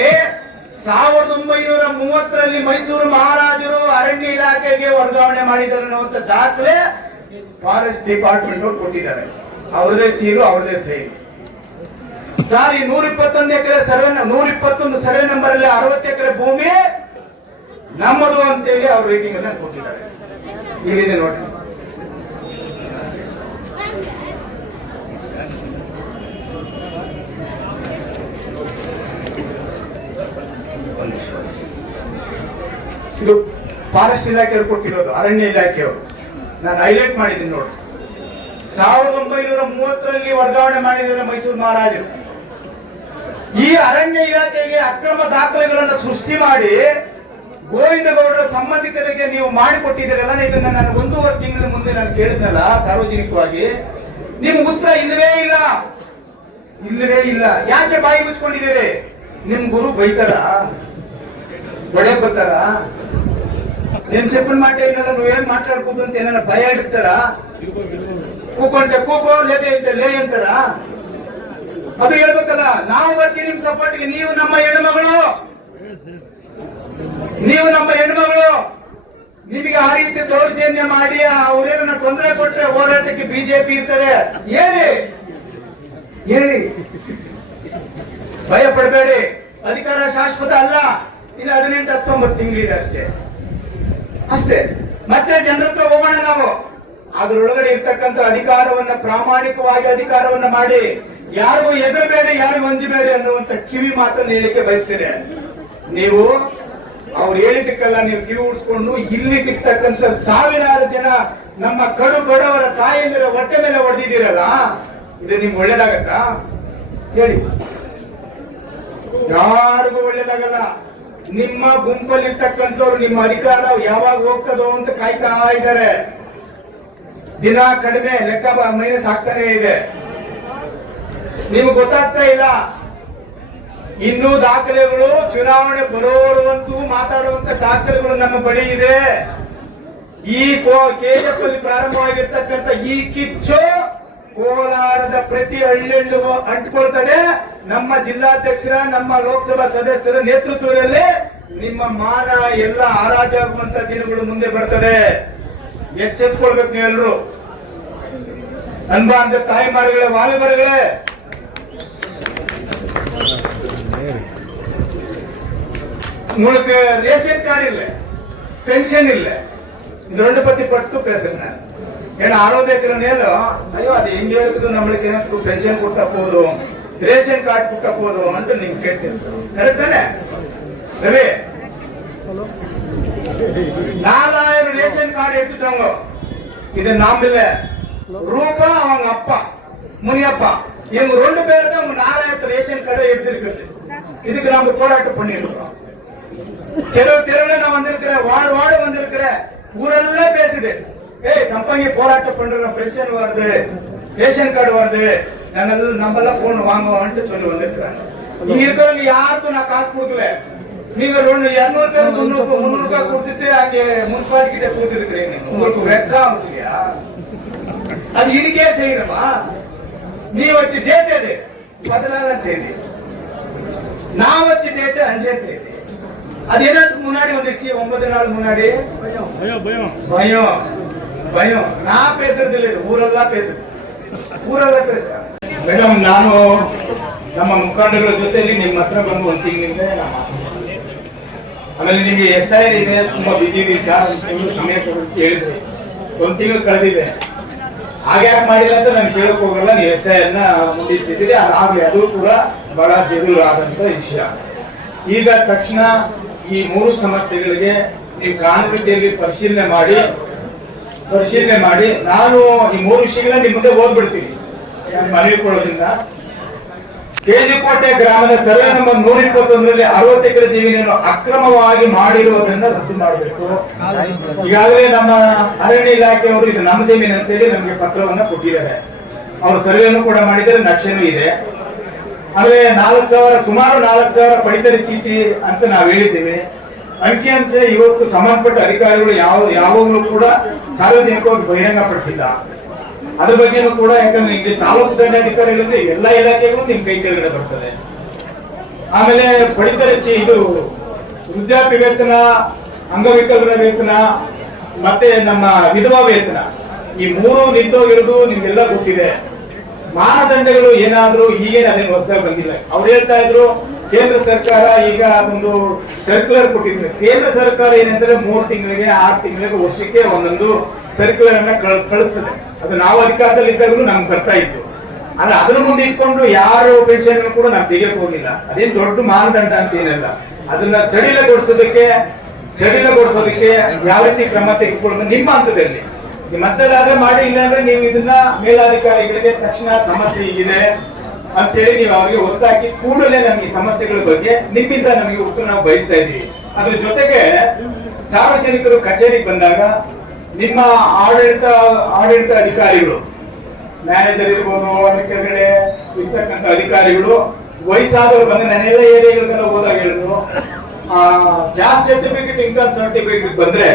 1930ರಲ್ಲಿ ಮೈಸೂರು ಮಹಾರಾಜರು ಅರಣ್ಯ ಇಲಾಖೆಗೆ ವರ್ಗಾವಣೆ ಮಾಡಿದ್ದಾರೆ ಅನ್ನುವಂತ ದಾಖಲೆ ಫಾರೆಸ್ಟ್ ಡಿಪಾರ್ಟ್ಮೆಂಟ್ ಅವರು ಕೊಟ್ಟಿದ್ದಾರೆ. ಅವ್ರದೇ ಸೀಲು, ಅವ್ರದೇ ಸೈನ್. ಸರ್, ಈ 121 ಎಕರೆ ಸರ್ವೆ, 121 ಸರ್ವೆ ನಂಬರ್ ಅಲ್ಲಿ 60 ಎಕರೆ ಭೂಮಿ ನಮ್ಮದು ಅಂತೇಳಿ ಅವ್ರ ರೇಟಿಂಗ್ ಅನ್ನ ಕೊಟ್ಟಿದ್ದಾರೆ. ಇಲ್ಲಿದೆ ನೋಡಿ. ಇದು ಫಾರೆಸ್ಟ್ ಇಲಾಖೆಯವರು ಕೊಟ್ಟಿರೋದು, ಅರಣ್ಯ ಇಲಾಖೆಯವರು. ನಾನು ಹೈಲೈಟ್ ಮಾಡಿದ್ದೀನಿ ನೋಡಿ. 1930ರಲ್ಲಿ ವರ್ಗಾವಣೆ ಮಾಡಿದ್ದಾರೆ ಮೈಸೂರು ಮಹಾರಾಜರು. ಈ ಅರಣ್ಯ ಇಲಾಖೆಗೆ ಅಕ್ರಮ ದಾಖಲೆಗಳನ್ನು ಸೃಷ್ಟಿ ಮಾಡಿ ಗೋವಿಂದಗೌಡರ ಸಂಬಂಧಿಕರಿಗೆ ನೀವು ಮಾಡಿಕೊಟ್ಟಿದ್ದೀರಲ್ಲ, ಇದನ್ನ ನಾನು 1.5 ತಿಂಗಳ ಮುಂದೆ ನಾನು ಕೇಳಿದ್ನಲ್ಲ ಸಾರ್ವಜನಿಕವಾಗಿ, ನಿಮ್ಗೆ ಉತ್ತರ ಇಲ್ಲವೇ ಇಲ್ಲ. ಯಾಕೆ ಬಾಯಿ ಮುಚ್ಕೊಂಡಿದ್ದೀರಿ? ನಿಮ್ ಗುರು ಬೈತಾರ, ಒಡೆ ಬರ್ತಾರ, ನಿಮ್ ಸೆಪ್ಪನ್ ಮಾತಾಡಿದ್ನಲ್ಲ ನೀವೇನ್ ಮಾತಾಡ್ಬೋದು ಅಂತ ಏನಾರ ಭಯ ಇಡಿಸ್ತಾರ? ಕೂಕೊಂಡೆ ಕೂಗೋ, ಲೇದೆ ಲೇ ಅಂತಾರ? ಅದು ಹೇಳ್ಬೇಕಲ್ಲ. ನಾವು ಬರ್ತೀವಿ ನಿಮ್ ಸಪೋರ್ಟ್ಗೆ. ನೀವು ನಮ್ಮ ಹೆಣ್ಮಗಳು, ನಿಮಗೆ ಆ ರೀತಿ ದೌರ್ಜನ್ಯ ಮಾಡಿ ಅವ್ರೇನ ತೊಂದರೆ ಕೊಟ್ರೆ ಹೋರಾಟಕ್ಕೆ ಬಿಜೆಪಿ ಇರ್ತದೆ. ಹೇಳಿ, ಭಯ ಪಡಬೇಡಿ. ಅಧಿಕಾರ ಶಾಶ್ವತ ಅಲ್ಲ. ಇನ್ನು 18-19 ತಿಂಗಳಿದೆ ಅಷ್ಟೇ. ಮತ್ತೆ ಜನರತ್ರ ಹೋಗೋಣ ನಾವು. ಅದರೊಳಗಡೆ ಇರ್ತಕ್ಕಂಥ ಅಧಿಕಾರವನ್ನ ಪ್ರಾಮಾಣಿಕವಾಗಿ ಅಧಿಕಾರವನ್ನ ಮಾಡಿ, ಯಾರಿಗೂ ಎದುರಬೇಡಿ, ಯಾರಿಗೂ ಅಂಜಬೇಡಿ ಅನ್ನುವಂತ ಕಿವಿ ಮಾತನ್ನು ಹೇಳಿಕೆ ಬಯಸ್ತೇನೆ. ನೀವು ಅವ್ರು ಹೇಳಿದಕ್ಕೆಲ್ಲ ನೀವು ಕಿವಿ ಉಡ್ಸ್ಕೊಂಡು ಇಲ್ಲಿ ಸಿಗ್ತಕ್ಕಂಥ ಸಾವಿರಾರು ಜನ ನಮ್ಮ ಕಡು ಬಡವರ ತಾಯಂದಿರ ಹೊಟ್ಟೆ ಮೇಲೆ ಹೊಡೆದಿದ್ದೀರಲ್ಲ, ಇದು ನಿಮ್ಗೆ ಒಳ್ಳೇದಾಗತ್ತಾ ಹೇಳಿ? ಯಾರಿಗೂ ಒಳ್ಳೇದಾಗಲ್ಲ. ನಿಮ್ಮ ಗುಂಪಲ್ಲಿರ್ತಕ್ಕಂಥವ್ರು ನಿಮ್ಮ ಅಧಿಕಾರ ಯಾವಾಗ ಹೋಗ್ತದೋ ಅಂತ ಕಾಯ್ತಾ ಇದ್ದಾರೆ. ದಿನ ಕಡಿಮೆ ಲೆಕ್ಕ ಮೈನಸ್ ಆಗ್ತಾನೆ ಇದೆ. ನಿಮ್ಗೆ ಗೊತ್ತಾಗ್ತಾ ಇಲ್ಲ. ಇನ್ನೂ ದಾಖಲೆಗಳು ಚುನಾವಣೆ ಬರೋರುವಂತೂ ಮಾತಾಡುವಂತ ದಾಖಲೆಗಳು ನಮ್ಮ ಬಳಿ ಇದೆ. ಈ ಕೆಜಿಎಫ್ ಅಲ್ಲಿ ಪ್ರಾರಂಭವಾಗಿರ್ತಕ್ಕಂಥ ಈ ಕಿಚ್ಚು ಕೋಲಾರದ ಪ್ರತಿ ಹಳ್ಳಿಯಲ್ಲೂ ಅಂಟ್ಕೊಳ್ತದೆ. ನಮ್ಮ ಜಿಲ್ಲಾಧ್ಯಕ್ಷರ, ನಮ್ಮ ಲೋಕಸಭಾ ಸದಸ್ಯರ ನೇತೃತ್ವದಲ್ಲಿ ನಿಮ್ಮ ಮಾನ ಎಲ್ಲ ಹರಾಜಾಗುವಂತ ದಿನಗಳು ಮುಂದೆ ಬರ್ತದೆ. ಎಚ್ಚೆತ್ಕೊಳ್ಬೇಕು ನೀವೆಲ್ಲರೂ. ಅನ್ಬಾಂಧ ತಾಯಿಮಾರುಗಳೇ, ವಾಲಿಬರ್ಗಳೇ, உங்களுக்கு ರೇಷನ್ ಕಾರ್ಡ್ ಇಲ್ಲ, ಪೆನ್ಷನ್ ಇಲ್ಲ, ಇದು 2 ಪತಿ ಪಟ್ಟು பேசுறேன். ஏன்னா 60 ஏக்கர் நிலம், ஐயோ அது எங்க இருக்குது, நம்மளுக்கு எனக்கு பென்ஷன் கொடுத்தா போதும், ரேஷன் கார்டு கொடுத்தா போதும் ಅಂತ ನೀವು ಕೇಳ್ತೀರಿ. ಕರೆಕ್ಟ್ ತಾನೆ ರವಿ? 4000 ரேஷன் கார்டு எடுத்துட்டாங்க. இது நாம இல்ல, ரூபா அவங்க அப்பா முனியப்பா, இவங்க 2 பேர் தான் 4000 ரேஷன் கார்டு எடுத்திருக்கிறது. இதுக்கு நாம போராட்டம் பண்ணிருக்கோம். தெருவுல நான் வந்திருக்கிறேன், வார்டு வந்திருக்கிறேன், ஊரெல்லாம் பேசுது. ஏய் சம்பங்கி போராட்டம் பண்றோம், பென்ஷன் வருது, ரேஷன் கார்டு வருது, நம்ம எல்லாம் போன் வாங்குவோம்னு சொல்லி வந்திருக்கிறாங்க. இங்க இருக்கிறவங்க யாருக்கும் நான் காசு கொடுக்கல. நீங்க 200 பேர் 300 ரூபாய் கொடுத்துட்டு அங்கே முனிசிபாலிட்டி கிட்ட கொடுத்துருக்கிறீங்க. உங்களுக்கு வெக்கம் இல்லையா? அது இன்னைக்கே செய்யணுமா? நீ வச்சு டேட் எது? 14ஆம் தேதி. நான் வச்சு டேட் 5ஆம் தேதி. அது என்னத்துக்கு முன்னாடி வந்துருச்சு? 9 நாள் முன்னாடி. பயம். நான் பேசுறது இல்லை, ஊரெல்லாம் பேசுது. ಮೇಡಮ್, ನಾನು ನಮ್ಮ ಮುಖಂಡಗಳ ಜೊತೆಲಿ ನಿಮ್ಮ ಹತ್ರ ಬಂದು 1 ತಿಂಗಳಿಂದ ಆಮೇಲೆ ನಿಮಗೆ SIR ಇದೆ, ತುಂಬಾ ಬಿಜಿ ಇದೆ, ಸಮಯ ಹೇಳಿದ್ರಿ. 1 ತಿಂಗಳು ಕಳೆದಿದೆ. ಹಾಗ್ಯಾಕೆ ಮಾಡಿಲ್ಲ ಅಂತ ನಾನು ಕೇಳಕ್ ಹೋಗಲ್ಲ. ನೀವು SIR ನ ಮುಂದಿಟ್ಟಿದ್ದೀರಿ, ಅದಾಗ್ಲಿ. ಅದು ಕೂಡ ಬಹಳ ಜಗುರಾದಂತ ವಿಷಯ. ಈಗ ತಕ್ಷಣ ಈ 3 ಸಮಸ್ಯೆಗಳಿಗೆ ನೀವು ಕಾನ್ವೆಂಟಿಯಲ್ಲಿ ಪರಿಶೀಲನೆ ಮಾಡಿ ನಾನು ಈ 3 ವಿಷಯಗಳನ್ನ ನಿಮ್ಮ ಮುಂದೆ ಓದ್ಬಿಡ್ತೀನಿ ಮನವಿ ಕೊಡೋದ್ರಿಂದ. ಕೆಜಿಕೋಟೆ ಗ್ರಾಮದ ಸರ್ವೆ ನಂಬರ್ 121ರಲ್ಲಿ 60 ಎಕರೆ ಜಮೀನನ್ನು ಅಕ್ರಮವಾಗಿ ಮಾಡಿರುವುದನ್ನು ರದ್ದು ಮಾಡಬೇಕು. ಈಗಾಗಲೇ ನಮ್ಮ ಅರಣ್ಯ ಇಲಾಖೆಯವರು ಇದು ನಮ್ಮ ಜಮೀನು ಅಂತೇಳಿ ನಮಗೆ ಪತ್ರವನ್ನ ಕೊಟ್ಟಿದ್ದಾರೆ. ಅವರು ಸರ್ವೆಯನ್ನು ಕೂಡ ಮಾಡಿದ್ದಾರೆ, ನಕ್ಷೆನೂ ಇದೆ. ಆಮೇಲೆ 4,000 ಸುಮಾರು 4,000 ಪಡಿತರ ಚೀಟಿ ಅಂತ ನಾವು ಹೇಳಿದ್ದೇವೆ. ಅಂಕಿಅಂಶ ಇವತ್ತು ಸಂಬಂಧಪಟ್ಟ ಅಧಿಕಾರಿಗಳು ಯಾವಾಗಲೂ ಕೂಡ ಸಾರ್ವಜನಿಕವಾಗಿ ಬಹಿರಂಗಪಡಿಸಿಲ್ಲ. ಅದ್ರ ಬಗ್ಗೆನೂ ಕೂಡ, ಯಾಕಂದ್ರೆ ಇಲ್ಲಿ ತಾಲೂಕು ದಂಡಾಧಿಕಾರಿಗಳಿದ್ರೆ ಎಲ್ಲಾ ಇಲಾಖೆಗಳು ನಿಮ್ ಕೈ ಕೆಳಗಡೆ ಬರ್ತದೆ. ಆಮೇಲೆ ಪಡಿತರ ಇದು ವೃದ್ಧಾಪ್ಯ ವೇತನ, ಅಂಗವಿಕಲರ ವೇತನ ಮತ್ತೆ ನಮ್ಮ ವಿಧವಾ ವೇತನ, ಈ 3 ನಿಂತೋಗಿರೋದು ನಿಮ್ಗೆಲ್ಲ ಗೊತ್ತಿದೆ. ಮಾನದಂಡಗಳು ಏನಾದ್ರೂ ಈಗೇನು ಅದೇನು ಹೊಸದಾಗಿ ಬಂದಿಲ್ಲ. ಅವ್ರು ಹೇಳ್ತಾ ಇದ್ರು ಕೇಂದ್ರ ಸರ್ಕಾರ ಈಗ ಒಂದು ಸರ್ಕ್ಯುಲರ್ ಕೊಟ್ಟಿದ್ರು. ಕೇಂದ್ರ ಸರ್ಕಾರ ಏನಂದ್ರೆ 3 ತಿಂಗಳಿಗೆ 6 ತಿಂಗಳಿಗೆ ವರ್ಷಕ್ಕೆ ಒಂದೊಂದು ಸರ್ಕ್ಯುಲರ್ ಅನ್ನ ಕಳಿಸ್ತದೆ. ಅದು ನಾವು ಅಧಿಕಾರದಲ್ಲಿ ಇದ್ದಾಗಲೂ ನಮ್ಗೆ ಬರ್ತಾ ಇತ್ತು. ಆದ್ರೆ ಅದ್ರ ಮುಂದೆ ಇಟ್ಕೊಂಡು ಯಾರು ಪೆನ್ಷನ್ ಕೂಡ ನಾವು ತೆಗೆಯಕ್ ಹೋಗಿಲ್ಲ. ಅದೇನ್ ದೊಡ್ಡ ಮಾನದಂಡ ಅಂತ ಏನಿಲ್ಲ. ಅದನ್ನ ಸಡಿಲಗೊಳಿಸೋದಕ್ಕೆ ಯಾವ ರೀತಿ ಕ್ರಮ ತೆಗೆದುಕೊಳ್ಳೋದು ನಿಮ್ಮ ಹಂತದಲ್ಲಿ. ನಿಮ್ಮ ಹಂತದಾದ್ರೆ ಮಾಡಿ, ಇಲ್ಲಾಂದ್ರೆ ನೀವು ಇದನ್ನ ಮೇಲಾಧಿಕಾರಿಗಳಿಗೆ ತಕ್ಷಣ ಸಮಸ್ಯೆ ಇದೆ ಅಂತೇಳಿ ನೀವು ಅವರಿಗೆ ಒತ್ತಾಕಿ ಕೂಡಲೇ ನಮಗೆ ಸಮಸ್ಯೆಗಳ ಬಗ್ಗೆ ನಿಮ್ಮಿಂದ ನಮಗೆ ಉತ್ತರ ನಾವು ಬಯಸ್ತಾ ಇದ್ದೀವಿ. ಅದ್ರ ಜೊತೆಗೆ ಸಾರ್ವಜನಿಕರು ಕಚೇರಿಗೆ ಬಂದಾಗ ನಿಮ್ಮ ಆಡಳಿತ ಅಧಿಕಾರಿಗಳು, ಮ್ಯಾನೇಜರ್ ಇರ್ಬೋದು, ಅದರ ಕೆಳಗಡೆ ಇರ್ತಕ್ಕಂಥ ಅಧಿಕಾರಿಗಳು ವಯಸ್ಸಾದವರು ಬಂದ ನನ್ನೆಲ್ಲ ಏರಿಯಾಗಳಿಗೆಲ್ಲ ಹೋದಾಗ ಹೇಳಿದ್ರು, ಕ್ಯಾಸ್ಟ್ ಸರ್ಟಿಫಿಕೇಟ್, ಇನ್ಕಮ್ ಸರ್ಟಿಫಿಕೇಟ್ ಬಂದ್ರೆ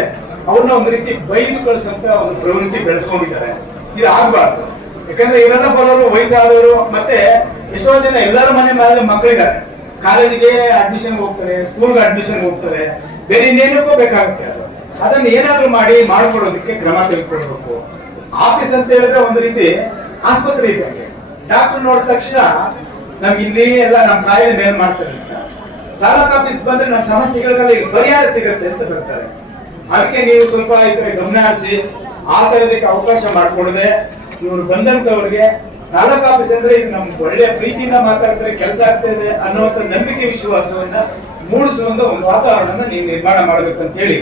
ಅವ್ರನ್ನ ಒಂದು ರೀತಿ ಬೈದು ಕಳಿಸಂತ ಒಂದು ಪ್ರವೃತ್ತಿ ಬೆಳೆಸ್ಕೊಂಡಿದ್ದಾರೆ. ಇದು ಆಗ್ಬಾರ್ದು. ಯಾಕಂದ್ರೆ ಇವರೆಲ್ಲ ಬರೋರು ವಯಸ್ಸಾದವರು, ಮತ್ತೆ ಎಷ್ಟೋ ಜನ ಎಲ್ಲರ ಮನೆ ಮಕ್ಕಳಿದ್ದಾರೆ, ಕಾಲೇಜಿಗೆ ಅಡ್ಮಿಷನ್ ಹೋಗ್ತಾರೆ, ಸ್ಕೂಲ್ಗೆ ಅಡ್ಮಿಷನ್ ಹೋಗ್ತಾರೆ, ಬೇರೆ ಇನ್ನೇನಕ್ಕೂ ಬೇಕಾಗುತ್ತೆ. ಅದನ್ನ ಏನಾದ್ರೂ ಮಾಡ್ಕೊಡೋದಕ್ಕೆ ಕ್ರಮ ತೆಗೆದುಕೊಳ್ಬೇಕು. ಆಫೀಸ್ ಅಂತ ಹೇಳಿದ್ರೆ ಒಂದು ರೀತಿ ಆಸ್ಪತ್ರೆ ಇದ್ದಂಗೆ. ಡಾಕ್ಟರ್ ನೋಡಿದ ತಕ್ಷಣ ನಮ್ಗೆ ಇಲ್ಲಿ ಎಲ್ಲ ನಮ್ಮ ಕಾಯಿಲೆ ಮೇಲ್ ಮಾಡ್ತಾರೆ. ತಾಲೂಕ್ ಆಫೀಸ್ ಬಂದ್ರೆ ನಮ್ಮ ಸಮಸ್ಯೆಗಳಿಗೆಲ್ಲ ಪರಿಹಾರ ಸಿಗುತ್ತೆ ಅಂತ ಬರ್ತಾರೆ. ಅದಕ್ಕೆ ನೀವು ಸ್ವಲ್ಪ ಈ ಕಡೆ ಗಮನ ಹರಿಸಿ ಆ ತರದಕ್ಕೆ ಅವಕಾಶ ಮಾಡಿಕೊಡದೆ ಇವರು ಬಂದಂತವ್ರಿಗೆ ತಾಲೂಕು ಆಫೀಸ್ ಅಂದ್ರೆ ಇದು ನಮ್ಗೆ ಒಳ್ಳೆ ಪ್ರೀತಿಯಿಂದ ಮಾತಾಡ್ತಾರೆ, ಕೆಲಸ ಆಗ್ತಾ ಇದೆ ಅನ್ನುವಂಥ ನಂಬಿಕೆ ವಿಶ್ವಾಸವನ್ನ ಮೂಡಿಸುವಂತ ಒಂದು ವಾತಾವರಣ ನೀವು ನಿರ್ಮಾಣ ಮಾಡ್ಬೇಕಂತ ಹೇಳಿ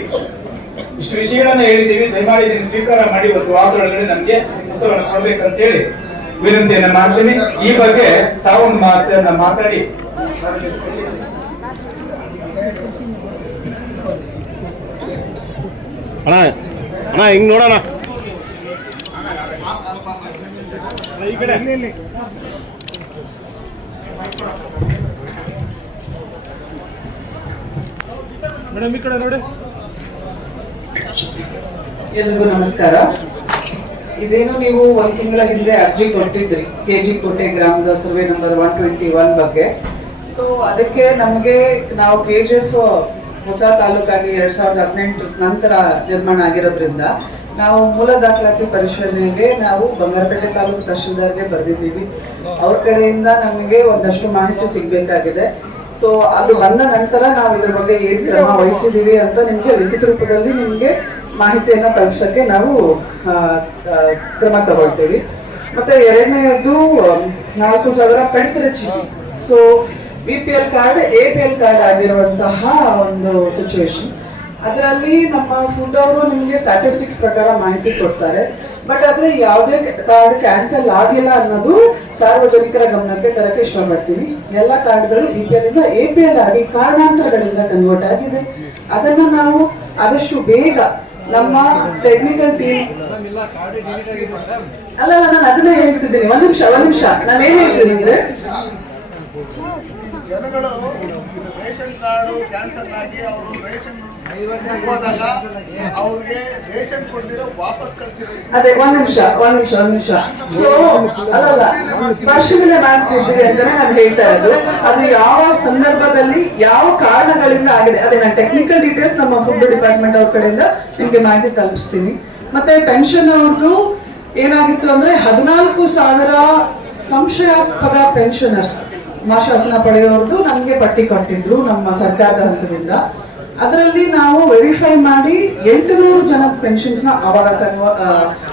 ಇಷ್ಟು ವಿಷಯಗಳನ್ನ ಹೇಳಿದ್ದೀವಿ. ದಯಮಾಡಿ ಇದನ್ನು ಸ್ವೀಕಾರ ಮಾಡಿ ಒಂದು ವಾರದೊಳಗಡೆ ನಮ್ಗೆ ಉತ್ತರವನ್ನು ಕೊಡ್ಬೇಕಂತ ಹೇಳಿ ವಿನಂತಿಯನ್ನ ಮಾಡ್ತೀನಿ. ಈ ಬಗ್ಗೆ ತಾವು ಮಾತನ್ನ ಮಾತಾಡಿ ಅಣ್ಣ ಹಿಂಗ್ ನೋಡೋಣ ಈ ಕಡೆ ಮೇಡಮ್ ಈ ಕಡೆ ನೋಡಿ. ಎಲ್ರಿಗೂ ನಮಸ್ಕಾರ. ಇದೇನು ನೀವು ಒಂದ್ ತಿಂಗಳ ಹಿಂದೆ ಅರ್ಜಿ ಕೊಟ್ಟಿದ್ರಿ KG ಕೋಟೆ ಗ್ರಾಮದ ಸರ್ವೆ ನಂಬರ್ 121 ಬಗ್ಗೆ. ಸೊ ಅದಕ್ಕೆ ನಮಗೆ ನಾವು KGF ಹೊಸ ತಾಲೂಕಾಗಿ 2018 ನಂತರ ನಿರ್ಮಾಣ ಆಗಿರೋದ್ರಿಂದ ನಾವು ಮೂಲ ದಾಖಲಾತಿ ಪರಿಶೀಲನೆಗೆ ನಾವು ಬಂಗಾರಪೇಟೆ ತಾಲೂಕು ತಹಶೀಲ್ದಾರ್ಗೆ ಬರೆದಿದ್ದೀವಿ. ಅವ್ರ ಕಡೆಯಿಂದ ನಮಗೆ ಒಂದಷ್ಟು ಮಾಹಿತಿ ಸಿಗ್ಬೇಕಾಗಿದೆ. ಸೊ ಅದು ಬಂದ ನಂತರ ನಾವು ಇದ್ರ ಬಗ್ಗೆ ಏನ್ ಕ್ರಮ ವಹಿಸಿದೀವಿ ಅಂತ ನಿಮ್ಗೆ ಲಿಖಿತ ರೂಪದಲ್ಲಿ ನಿಮ್ಗೆ ಮಾಹಿತಿಯನ್ನ ತಲುಪಿಸಕ್ಕೆ ನಾವು ಕ್ರಮ ತಗೊಳ್ತೀವಿ. ಮತ್ತೆ ಎರಡನೇದು 4,000 ಪಡಿತರ ಚೀಟಿ. So BPL card APL card ಆಗಿರುವಂತಹ ಒಂದು ಸಿಚುವೇಶನ್. ಅದರಲ್ಲಿ ನಮ್ಮ ಫುಡ್ ಅವರು ನಿಮ್ಗೆ ಸ್ಟ್ಯಾಟಿಸ್ಟಿಕ್ಸ್ ಪ್ರಕಾರ ಮಾಹಿತಿ ಕೊಡ್ತಾರೆ. ಬಟ್ ಆದ್ರೆ ಯಾವುದೇ ಕಾರ್ಡ್ ಕ್ಯಾನ್ಸಲ್ ಆಗಿಲ್ಲ ಅನ್ನೋದು ಸಾರ್ವಜನಿಕರ ಗಮನಕ್ಕೆ ತರಕ್ಕೆ ಇಷ್ಟಪಡ್ತೀನಿ. ಎಲ್ಲ ಕಾರ್ಡ್ಗಳು BPL ಇಂದ APL ಆಗಿ ಕಾರಣಾಂತರಗಳಿಂದ ಕನ್ವರ್ಟ್ ಆಗಿದೆ. ಅದನ್ನ ನಾವು ಆದಷ್ಟು ಬೇಗ ನಮ್ಮ ಟೆಕ್ನಿಕಲ್ ಟೀಮ್ ಅಲ್ಲ ನಾನು ಅದನ್ನೇ ಹೇಳ್ತಿದ್ದೀನಿ. ಒಂದ್ ನಿಮಿಷ ನಾನು ಏನ್ ಹೇಳ್ತೀನಿ ಅಂದ್ರೆ ಜನಗಳು ರೇಷನ್ ಕಾರ್ಡು ಕ್ಯಾನ್ಸಲ್ ಆಗಿ ಅವರು ರೇಷನ್ ಹೋದಾಗ ಅವ್ರಿಗೆ ರೇಷನ್ ಕೊಡ್ದಿರೋ ವಾಪಸ್ ಕಳ್ಸಿರೋ ಅದೇ ಒಂದ್ ನಿಮಿಷ ಸೊ ಅಲ್ಲ ಪರಿಶೀಲನೆ ಮಾಡ್ತಿದ್ದೀವಿ ಅಂತಾನೆ ನಾನು ಹೇಳ್ತಾ ಇರೋದು. ಅದು ಯಾವ ಸಂದರ್ಭದಲ್ಲಿ ಯಾವ ಕಾರಣಗಳಿಂದ ಆಗಿದೆ ಅದೇ ನಾನು ಟೆಕ್ನಿಕಲ್ ಡೀಟೇಲ್ಸ್ ನಮ್ಮ ಫುಡ್ ಡಿಪಾರ್ಟ್ಮೆಂಟ್ ಅವ್ರ ಕಡೆಯಿಂದ ನಿಮ್ಗೆ ಮಾಹಿತಿ ತಲುಪಿಸ್ತೀನಿ. ಮತ್ತೆ ಪೆನ್ಷನ್ ಅವ್ರದ್ದು ಏನಾಗಿತ್ತು ಅಂದ್ರೆ 14,000 ಸಂಶಯಾಸ್ಪದ ಪೆನ್ಷನರ್ಸ್ ಮಾಶಾಸನ ಪಡೆಯೋರ್ದು ನಮ್ಗೆ ಪಟ್ಟಿ ಕೊಟ್ಟಿದ್ರು ನಮ್ಮ ಸರ್ಕಾರದ ಹಂತದಿಂದ. ಅದರಲ್ಲಿ ನಾವು ವೆರಿಫೈ ಮಾಡಿ 800 ಜನದ ಪೆನ್ಷನ್ಸ್ ನ ಅವಾಗ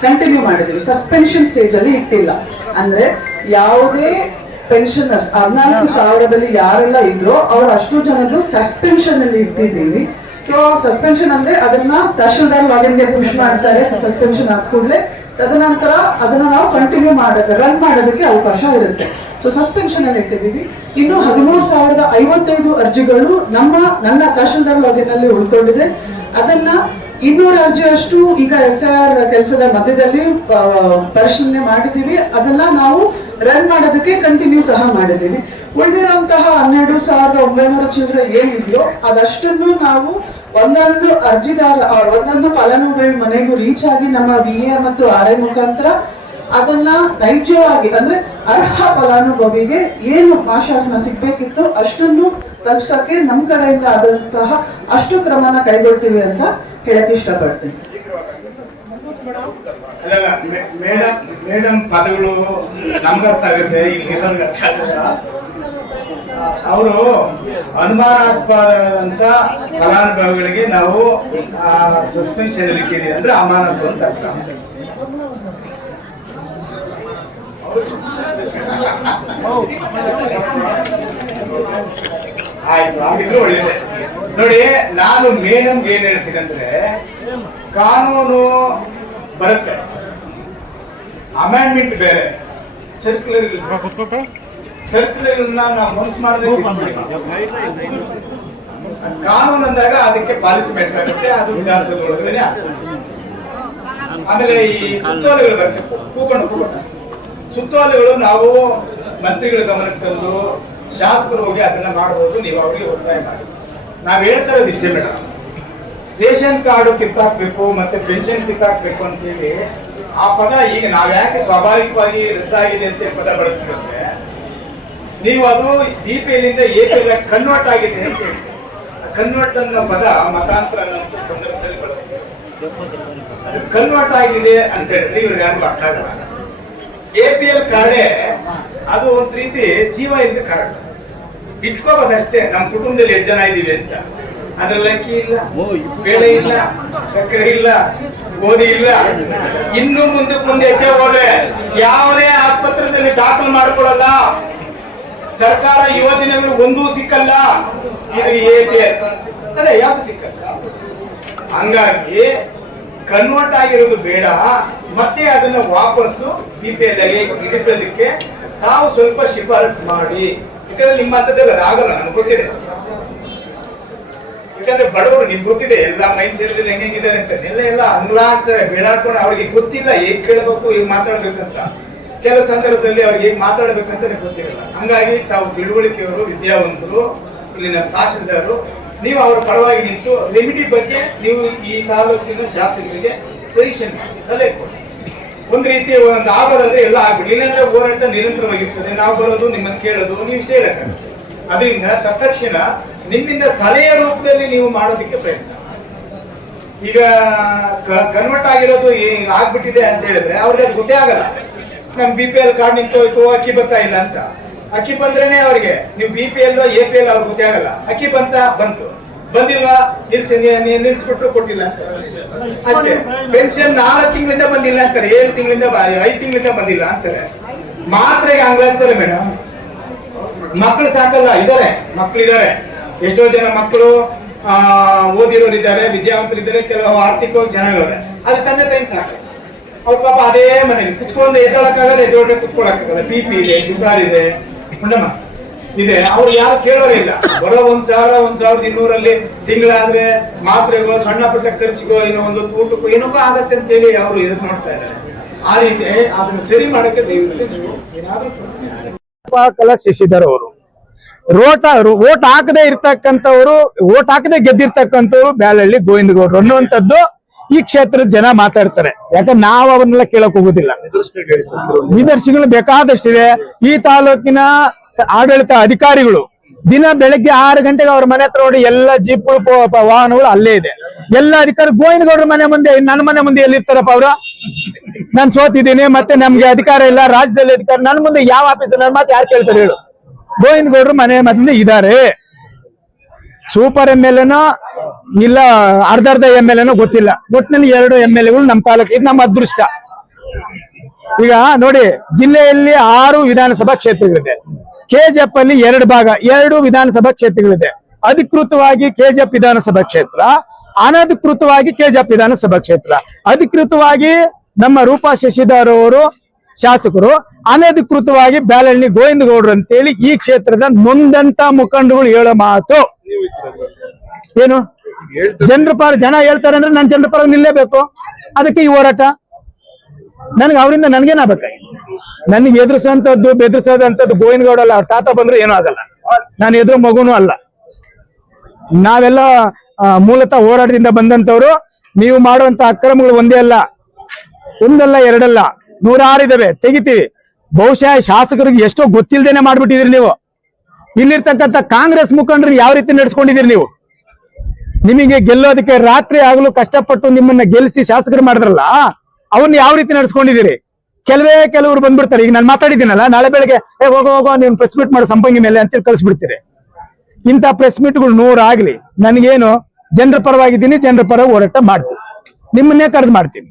ಕಂಟಿನ್ಯೂ ಮಾಡಿದ್ವಿ. ಸಸ್ಪೆನ್ಷನ್ ಸ್ಟೇಜ್ ಅಲ್ಲಿ ಇಟ್ಟಿಲ್ಲ. ಅಂದ್ರೆ ಯಾವುದೇ ಪೆನ್ಷನರ್ಸ್ 14,000ದಲ್ಲಿ ಯಾರೆಲ್ಲ ಇದ್ರೋ ಅವ್ರ ಅಷ್ಟು ಜನದ್ದು ಸಸ್ಪೆನ್ಷನ್ ಅಲ್ಲಿ ಇಟ್ಟಿದ್ದೀವಿ. ಸೊ ಸಸ್ಪೆನ್ಷನ್ ಅಂದ್ರೆ ಅದನ್ನ ತಹಶೀಲ್ದಾರ್ ಲಾಗಿನ್ಗೆ ಪುಷ್ ಮಾಡ್ತಾರೆ ಸಸ್ಪೆನ್ಷನ್ ಆದ ಕೂಡಲೇ. ತದನಂತರ ಅದನ್ನ ನಾವು ಕಂಟಿನ್ಯೂ ರನ್ ಮಾಡೋದಕ್ಕೆ ಅವಕಾಶ ಇರುತ್ತೆ. ಸೊ ಸಸ್ಪೆನ್ಷನ್ ಅಲ್ಲಿ ಇಟ್ಟಿದ್ದೀವಿ. ಇನ್ನು 13,055 ಅರ್ಜಿಗಳು ನನ್ನ ತಹಶೀಲ್ದಾರ್ ಲಾಗಿನ್ ಅಲ್ಲಿ ಉಳ್ಕೊಂಡಿದೆ. ಅದನ್ನ 200 ಅರ್ಜಿಯಷ್ಟು ಈಗ SIR ಕೆಲಸದ ಮಧ್ಯದಲ್ಲಿ ಪರಿಶೀಲನೆ ಮಾಡಿದ್ದೀವಿ. ಅದನ್ನ ನಾವು ರನ್ ಮಾಡೋದಕ್ಕೆ ಕಂಟಿನ್ಯೂ ಸಹ ಮಾಡಿದ್ದೀವಿ. ಉಳಿದಿರುವಂತಹ 12,900 ಚಿಲ್ಲರೆ ಏನಿದೆಯೋ ಅದಷ್ಟನ್ನು ನಾವು ಒಂದೊಂದು ಅರ್ಜಿದಾರ ಒಂದೊಂದು ಫಲಾನುಭವಿ ಮನೆಗೂ ರೀಚ್ ಆಗಿ ನಮ್ಮ VA ಮತ್ತು RI ಮುಖಾಂತರ ಅದನ್ನ ನೈಜವಾಗಿ ಅಂದ್ರೆ ಅರ್ಹ ಫಲಾನುಭವಿಗೆ ಏನು ಮಾಶಾಸನ ಸಿಗ್ಬೇಕಿತ್ತು ಅಷ್ಟನ್ನು ತಲುಪ್ಸಕ್ಕೆ ನಮ್ಮ ಕಡೆಯಿಂದ ಆದಂತಹ ಅಷ್ಟು ಕ್ರಮನ ಕೈಗೊಳ್ತೀವಿ ಅಂತ ಹೇಳಕ್ ಇಷ್ಟಪಡ್ತೀನಿ. ಮೇಡಮ್ ಪದಗಳು ನಮ್ಗೆ ಅರ್ಥ ಆಗುತ್ತೆ, ಈಗ ಅರ್ಥ ಆಗಲ್ಲ. ಅವರು ಅನುಮಾನಾಸ್ಪದ ಫಲಾನುಭವಿಗಳಿಗೆ ನಾವು ಸಸ್ಪೆನ್ಷನ್ ಇಟ್ಟಿದ್ದೀವಿ ಅಂದ್ರೆ ಅಮಾನತು ಅಂತ ಅರ್ಥ. ಆಯ್ತು, ಆಗಿದ್ರು ಒಳ್ಳೇದೆ. ನೋಡಿ, ನಾನು ಮೇಡಮ್ ಏನ್ ಹೇಳ್ತೀನಿ ಅಂದ್ರೆ ಕಾನೂನು ಬರುತ್ತೆ, ಅಮೆಂಡ್ಮೆಂಟ್ ಬೇರೆ, ಸರ್ಕ್ಯುಲರ್ ನಾವು ಮನಸ್ಸು ಮಾಡಬೇಕು. ಕಾನೂನು ಅಂದಾಗ ಅದಕ್ಕೆ ಪಾಲಿಸಬೇಕಾಗುತ್ತೆ, ಅದು ವಿಧಾನಸಭೆ ಒಳಗಡೆ. ಆಮೇಲೆ ಈ ಸುತ್ತೋಲೆಗಳು ಬರುತ್ತೆ, ಕೂಕೊಂಡು ಸುತ್ತೋಲೆಗಳು ನಾವು ಮಂತ್ರಿಗಳ ಗಮನಕ್ಕೆ ತಂದು ಶಾಸಕರು ಹೋಗಿ ಅದನ್ನ ಮಾಡಬಹುದು. ನೀವು ಅವರಿಗೆ ಒತ್ತಾಯ ಮಾಡಿ. ನಾವ್ ಹೇಳ್ತಾ ಇರೋದು ಇಷ್ಟೇ ಮೇಡಮ್, ರೇಷನ್ ಕಾರ್ಡು ಕಿತ್ತಾಕ್ಬೇಕು ಮತ್ತೆ ಪೆನ್ಷನ್ ಕಿತ್ತಾಕ್ಬೇಕು ಅಂತೇಳಿ ಆ ಪದ ಈಗ ನಾವ್ ಯಾಕೆ ಸ್ವಾಭಾವಿಕವಾಗಿ ರದ್ದಾಗಿದೆ ಅಂತ ಪದ ಬಳಸ್ತಿದ್ರೆ, ನೀವು ಅದು BPL ಇಂದ APL ಕನ್ವರ್ಟ್ ಆಗಿದೆ ಅಂತ ಹೇಳಿ ಕನ್ವರ್ಟ್ ಅನ್ನೋ ಪದ ಮತಾಂತರ ಅನ್ನೋ ಸಂದರ್ಭದಲ್ಲಿ ಬಳಸ್ತೀವಿ. ಅದು ಕನ್ವರ್ಟ್ ಆಗಿದೆ ಅಂತ ಹೇಳಿದ್ರೆ ಇವ್ರಿಗೆ ಯಾರು ಅರ್ಥ ಆಗಲ್ಲ. APL ಕಾರ್ಡೇ ಅದು ಒಂದ್ ರೀತಿ ಜೀವ ಇದ್ದ ಕಾರ್ಡ್, ಇಟ್ಕೋಬೋದಷ್ಟೇ. ನಮ್ಮ ಕುಟುಂಬದಲ್ಲಿ 8 ಜನ ಇದೀವಿ ಅಂತ ಅದ್ರಲ್ಲಿ ಅಕ್ಕಿ ಇಲ್ಲ, ಬೇಳೆ ಇಲ್ಲ, ಸಕ್ಕರೆ ಇಲ್ಲ, ಗೋಧಿ ಇಲ್ಲ. ಇನ್ನು ಮುಂದೆ ಹೆಚ್ಚೆ ಹೋದ್ರೆ ಯಾವುದೇ ಆಸ್ಪತ್ರೆಯಲ್ಲಿ ದಾಖಲು ಮಾಡ್ಕೊಳ್ಳಲ್ಲ. ಸರ್ಕಾರ ಯೋಜನೆಗಳು ಒಂದೂ ಸಿಕ್ಕಲ್ಲ. ಇದು ಅದೇ ಯಾವ್ದು ಸಿಕ್ಕಲ್ಲ. ಹಂಗಾಗಿ ಕನ್ವರ್ಟ್ ಆಗಿರೋದು ಬೇಡ, ಮತ್ತೆ ಅದನ್ನ ವಾಪಸ್ಸು BPL ಇಡಿಸೋದಕ್ಕೆ ನಾವು ಸ್ವಲ್ಪ ಶಿಫಾರಸು ಮಾಡಿ. ಯಾಕಂದ್ರೆ ನಿಮ್ಮ ಹತ್ತದೆಲ್ಲ ಆಗಲ್ಲ, ನಮ್ಗೆ ಗೊತ್ತಿದೆ. ಯಾಕಂದ್ರೆ ಬಡವರು ನಿಮ್ಗೆ ಗೊತ್ತಿದೆ ಎಲ್ಲ ಮೈಂಡ್ ಸೇರಿದ್ರೆ ಹೆಂಗಿದ್ದಾರೆ ಅಂತ. ಎಲ್ಲ ಅಂಗ್ಲಾಸ್ತಾರೆ, ಬೇಡಾಡ್ಕೊಂಡು ಅವ್ರಿಗೆ ಗೊತ್ತಿಲ್ಲ ಹೇಗ್ ಕೇಳಬೇಕು, ಹೇಗ್ ಮಾತಾಡ್ಬೇಕಂತ. ಕೆಲವು ಸಂದರ್ಭದಲ್ಲಿ ಅವ್ರಿಗೆ ಹೇಗ್ ಮಾತಾಡ್ಬೇಕಂತ ಗೊತ್ತಿರಲ್ಲ. ಹಂಗಾಗಿ ತಾವು ತಿಳುವಳಿಕೆಯವರು, ವಿದ್ಯಾವಂತರು, ಇಲ್ಲಿನ ತಹಶೀಲ್ದಾರರು, ನೀವು ಅವರ ಪರವಾಗಿ ನಿಂತು ರೆಮಿಡಿ ಬಗ್ಗೆ ನೀವು ಈ ತಾಲೂಕಿನ ಶಾಸಕರಿಗೆ ಸಜೆಷನ್ ಮಾಡಿ, ಸಲಹೆ ಕೊಡಿ. ಒಂದ್ ರೀತಿ ಒಂದು ಆಗೋದಂದ್ರೆ ಎಲ್ಲ ಆಗ್ಬಿಡಿ. ಇಲ್ಲಾಂದ್ರೆ ಹೋರಾಟ ನಿರಂತರವಾಗಿರ್ತದೆ. ನಾವು ಬರೋದು, ನಿಮ್ಮನ್ನು ಕೇಳೋದು, ನೀವು ಇಷ್ಟೇ ಹೇಳಕ್ಕಾಗುತ್ತೆ. ಅದರಿಂದ ತಕ್ಷಣ ನಿಮ್ಮಿಂದ ಸಲಹೆಯ ರೂಪದಲ್ಲಿ ನೀವು ಮಾಡೋದಕ್ಕೆ ಪ್ರಯತ್ನ. ಈಗ ಕನ್ವರ್ಟ್ ಆಗಿರೋದು ಆಗ್ಬಿಟ್ಟಿದೆ ಅಂತ ಹೇಳಿದ್ರೆ ಅವ್ರಿಗೆ ಅದು ಗೊತ್ತೇ ಆಗಲ್ಲ. ನಮ್ BPL ಕಾರ್ಡ್ ನಿಂತೋಯ್ತು, ಅಕ್ಕಿ ಬರ್ತಾ ಇಲ್ಲ ಅಂತ. ಅಕ್ಕಿ ಬಂದ್ರೇನೆ ಅವ್ರಿಗೆ ನೀವು BPL APL ಅವ್ರಿಗೆ ಗೊತ್ತೇ ಆಗಲ್ಲ. ಅಕ್ಕಿ ಬಂತು, ಬಂದಿಲ್ವಾ ನಿಲ್ಸ್ಬಿಟ್ರು, ಕೊಟ್ಟಿಲ್ಲ ಅಂತ ಅಷ್ಟೇ. ಪೆನ್ಷನ್ 4 ತಿಂಗಳಿಂದ ಬಂದಿಲ್ಲ ಅಂತಾರೆ, 7 ತಿಂಗಳಿಂದ 5 ತಿಂಗಳಿಂದ ಬಂದಿಲ್ಲ ಅಂತಾರೆ. ಮಾತ್ರೆಗೆ ಹಂಗಾಗ್ತಾರೆ ಮೇಡಮ್. ಮಕ್ಕಳು ಸಾಕಲ್ಲ, ಮಕ್ಕಳಿದ್ದಾರೆ. ಎಷ್ಟೋ ಜನ ಮಕ್ಕಳು ಓದಿರೋರಿದ್ದಾರೆ, ವಿದ್ಯಾವಂತರಿದ್ದಾರೆ, ಕೆಲವು ಆರ್ಥಿಕವಾಗಿ ಚೆನ್ನಾಗವ್ರೆ. ಅದು ತಂದೆ ತಾಯಿ ಸಾಕ. ಅವ್ರ ಪಾಪ ಅದೇ ಮನೇಲಿ ಕುತ್ಕೊಂಡು ಎದ್ದೊಳಕ್ಕಾಗಲ್ಲ, ಎದ್ದೊಳಗೆ ಕುತ್ಕೊಳಕ್ಕಾಗಲ್ಲ. BP ಇದೆ, ಶುಗರ್ ಇದೆ, ಹುಂಡಮ್ಮ ಇದೆ. ಅವ್ರು ಯಾರು ಕೇಳೋರೇ ಇಲ್ಲ. ಬರೋ 1,200 ತಿಂಗಳಾದ್ರೆ ಮಾತ್ರೆಗೋ, ಸಣ್ಣ ಪುಟ್ಟ ಖರ್ಚಿಗೋ, ಏನೋ ಒಂದು ಊಟಕ್ಕೋ ಏನಪ್ಪ ಆಗತ್ತೆ ಅಂತೇಳಿ ಅವರು ಎದುರು ನೋಡ್ತಾ ಇದ್ದಾರೆ. ಆ ರೀತಿ ಅದನ್ನ ಸರಿ ಮಾಡಕ್ಕೆ ದಯವಿಟ್ಟು ನೀವು ಏನಾದ್ರೂ ಶಶಿಧರ್ ಅವರು ಓಟ್ ಹಾಕದೆ ಇರ್ತಕ್ಕಂಥವ್ರು, ಓಟ್ ಹಾಕದೆ ಗೆದ್ದಿರ್ತಕ್ಕಂಥವ್ರು ಬ್ಯಾಲಹಳ್ಳಿ ಗೋವಿಂದಗೌಡರು ಅನ್ನುವಂಥದ್ದು ಈ ಕ್ಷೇತ್ರದ ಜನ ಮಾತಾಡ್ತಾರೆ. ಯಾಕಂದ್ರೆ ನಾವು ಅವನ್ನೆಲ್ಲ ಕೇಳಕ್ ಹೋಗುದಿಲ್ಲ. ನಿದರ್ಶನಗಳು ಬೇಕಾದಷ್ಟಿದೆ. ಈ ತಾಲೂಕಿನ ಆಡಳಿತ ಅಧಿಕಾರಿಗಳು ದಿನ ಬೆಳಗ್ಗೆ 6 ಗಂಟೆಗೆ ಅವ್ರ ಮನೆ ಹತ್ರ ನೋಡಿ ಎಲ್ಲ ಜೀಪ್ಗಳು, ವಾಹನಗಳು ಅಲ್ಲೇ ಇದೆ. ಎಲ್ಲ ಅಧಿಕಾರಿ ಗೋವಿಂದಗೌಡರ ಮನೆ ಮುಂದೆ, ನನ್ನ ಮನೆ ಮುಂದೆ ಎಲ್ಲಿರ್ತಾರಪ್ಪ ಅವರು? ನಾನು ಸೋತಿದ್ದೀನಿ, ಮತ್ತೆ ನಮ್ಗೆ ಅಧಿಕಾರ ಇಲ್ಲ, ರಾಜ್ಯದಲ್ಲಿ ಅಧಿಕಾರ. ನನ್ನ ಮುಂದೆ ಯಾವ ಆಫೀಸರ್ ನನ್ನ ಮಾತು ಯಾರು ಕೇಳ್ತಾರೆ ಹೇಳು? ಗೋವಿಂದಗೌಡರು ಮನೆ ಮುಂದೆ ಇದ್ದಾರೆ. ಸೂಪರ್ MLA ಇಲ್ಲ ಅರ್ಧ MLA ಗೊತ್ತಿಲ್ಲ. ಒಟ್ಟಿನಲ್ಲಿ 2 MLAಗಳು ನಮ್ಮ ತಾಲೂಕು. ಇದು ನಮ್ಮ ಅದೃಷ್ಟ. ಈಗ ನೋಡಿ, ಜಿಲ್ಲೆಯಲ್ಲಿ 6 ವಿಧಾನಸಭಾ ಕ್ಷೇತ್ರಗಳಿದೆ. KGF ಅಲ್ಲಿ 2 ಭಾಗ, 2 ವಿಧಾನಸಭಾ ಕ್ಷೇತ್ರಗಳಿದೆ. ಅಧಿಕೃತವಾಗಿ KGF ವಿಧಾನಸಭಾ ಕ್ಷೇತ್ರ, ಅನಧಿಕೃತವಾಗಿ KGF ವಿಧಾನಸಭಾ ಕ್ಷೇತ್ರ. ಅಧಿಕೃತವಾಗಿ ನಮ್ಮ ರೂಪಾ ಶಶಿಧರ್ ಅವರು ಶಾಸಕರು, ಅನಧಿಕೃತವಾಗಿ ಬ್ಯಾಲಹಳ್ಳಿ ಗೋವಿಂದಗೌಡರು ಅಂತೇಳಿ ಈ ಕ್ಷೇತ್ರದ ನೊಂದಂತ ಮುಖಂಡಗಳು ಹೇಳೋ ಮಾತು ಏನು? ಜನರ ಪರ ಜನ ಹೇಳ್ತಾರೆ ಅಂದ್ರೆ ನಾನು ಜನರ ಪರ ನಿಲ್ಲೇಬೇಕು. ಅದಕ್ಕೆ ಈ ಹೋರಾಟ. ನನಗೆ ಅವರಿಂದ ನನ್ಗೇನಾಗಬೇಕಾಗಿ, ನನಗೆ ಎದುರಿಸೋಂಥದ್ದು ಬೆದರಿಸೋದಂಥದ್ದು ಗೋವಿಂದಗೌಡ ಅಲ್ಲ. ಅವ್ರ ತಾತ ಬಂದ್ರೆ ಏನೂ ಆಗಲ್ಲ. ನಾನು ಎದುರು ಮಗುನೂ ಅಲ್ಲ. ನಾವೆಲ್ಲ ಮೂಲತಃ ಹೋರಾಟದಿಂದ ಬಂದಂತವ್ರು. ನೀವು ಮಾಡುವಂತ ಅಕ್ರಮಗಳು ಒಂದಲ್ಲ, 2 100 ಇದಾವೆ, ತೆಗಿತೀವಿ. ಬಹುಶಃ ಶಾಸಕರಿಗೆ ಎಷ್ಟೋ ಗೊತ್ತಿಲ್ದೇನೆ ಮಾಡ್ಬಿಟ್ಟಿದ್ರಿ ನೀವು. ಇಲ್ಲಿರ್ತಕ್ಕಂಥ ಕಾಂಗ್ರೆಸ್ ಮುಖಂಡರು ಯಾವ ರೀತಿ ನಡೆಸ್ಕೊಂಡಿದ್ದೀರಿ ನೀವು? ನಿಮಗೆ ಗೆಲ್ಲೋದಕ್ಕೆ ರಾತ್ರಿ ಆಗಲು ಕಷ್ಟಪಟ್ಟು ನಿಮ್ಮನ್ನ ಗೆಲ್ಲಿಸಿ ಶಾಸಕರು ಮಾಡಿದ್ರಲ್ಲ, ಅವನ್ನ ಯಾವ ರೀತಿ ನಡೆಸ್ಕೊಂಡಿದ್ದೀರಿ? ಕೆಲವರು ಬಂದ್ಬಿಡ್ತಾರೆ. ಈಗ ನಾನು ಮಾತಾಡಿದ್ದೀನಲ್ಲ, ನಾಳೆ ಬೆಳಗ್ಗೆ ಹೋಗೋ ನೀವು ಪ್ರೆಸ್ ಮೀಟ್ ಮಾಡೋ ಸಂಪಂಗಿ ಮೇಲೆ ಅಂತೇಳಿ ಕಳಿಸ್ಬಿಡ್ತೀರಿ. ಇಂಥ ಪ್ರೆಸ್ ಮೀಟ್ಗಳು 100 ಆಗ್ಲಿ, ನನಗೇನು ಜನರ ಪರವಾಗಿದ್ದೀನಿ, ಜನರ ಪರ ಹೋರಾಟ ಮಾಡ್ತೀನಿ, ನಿಮ್ಮನ್ನೇ ಕರೆದು ಮಾಡ್ತೀನಿ.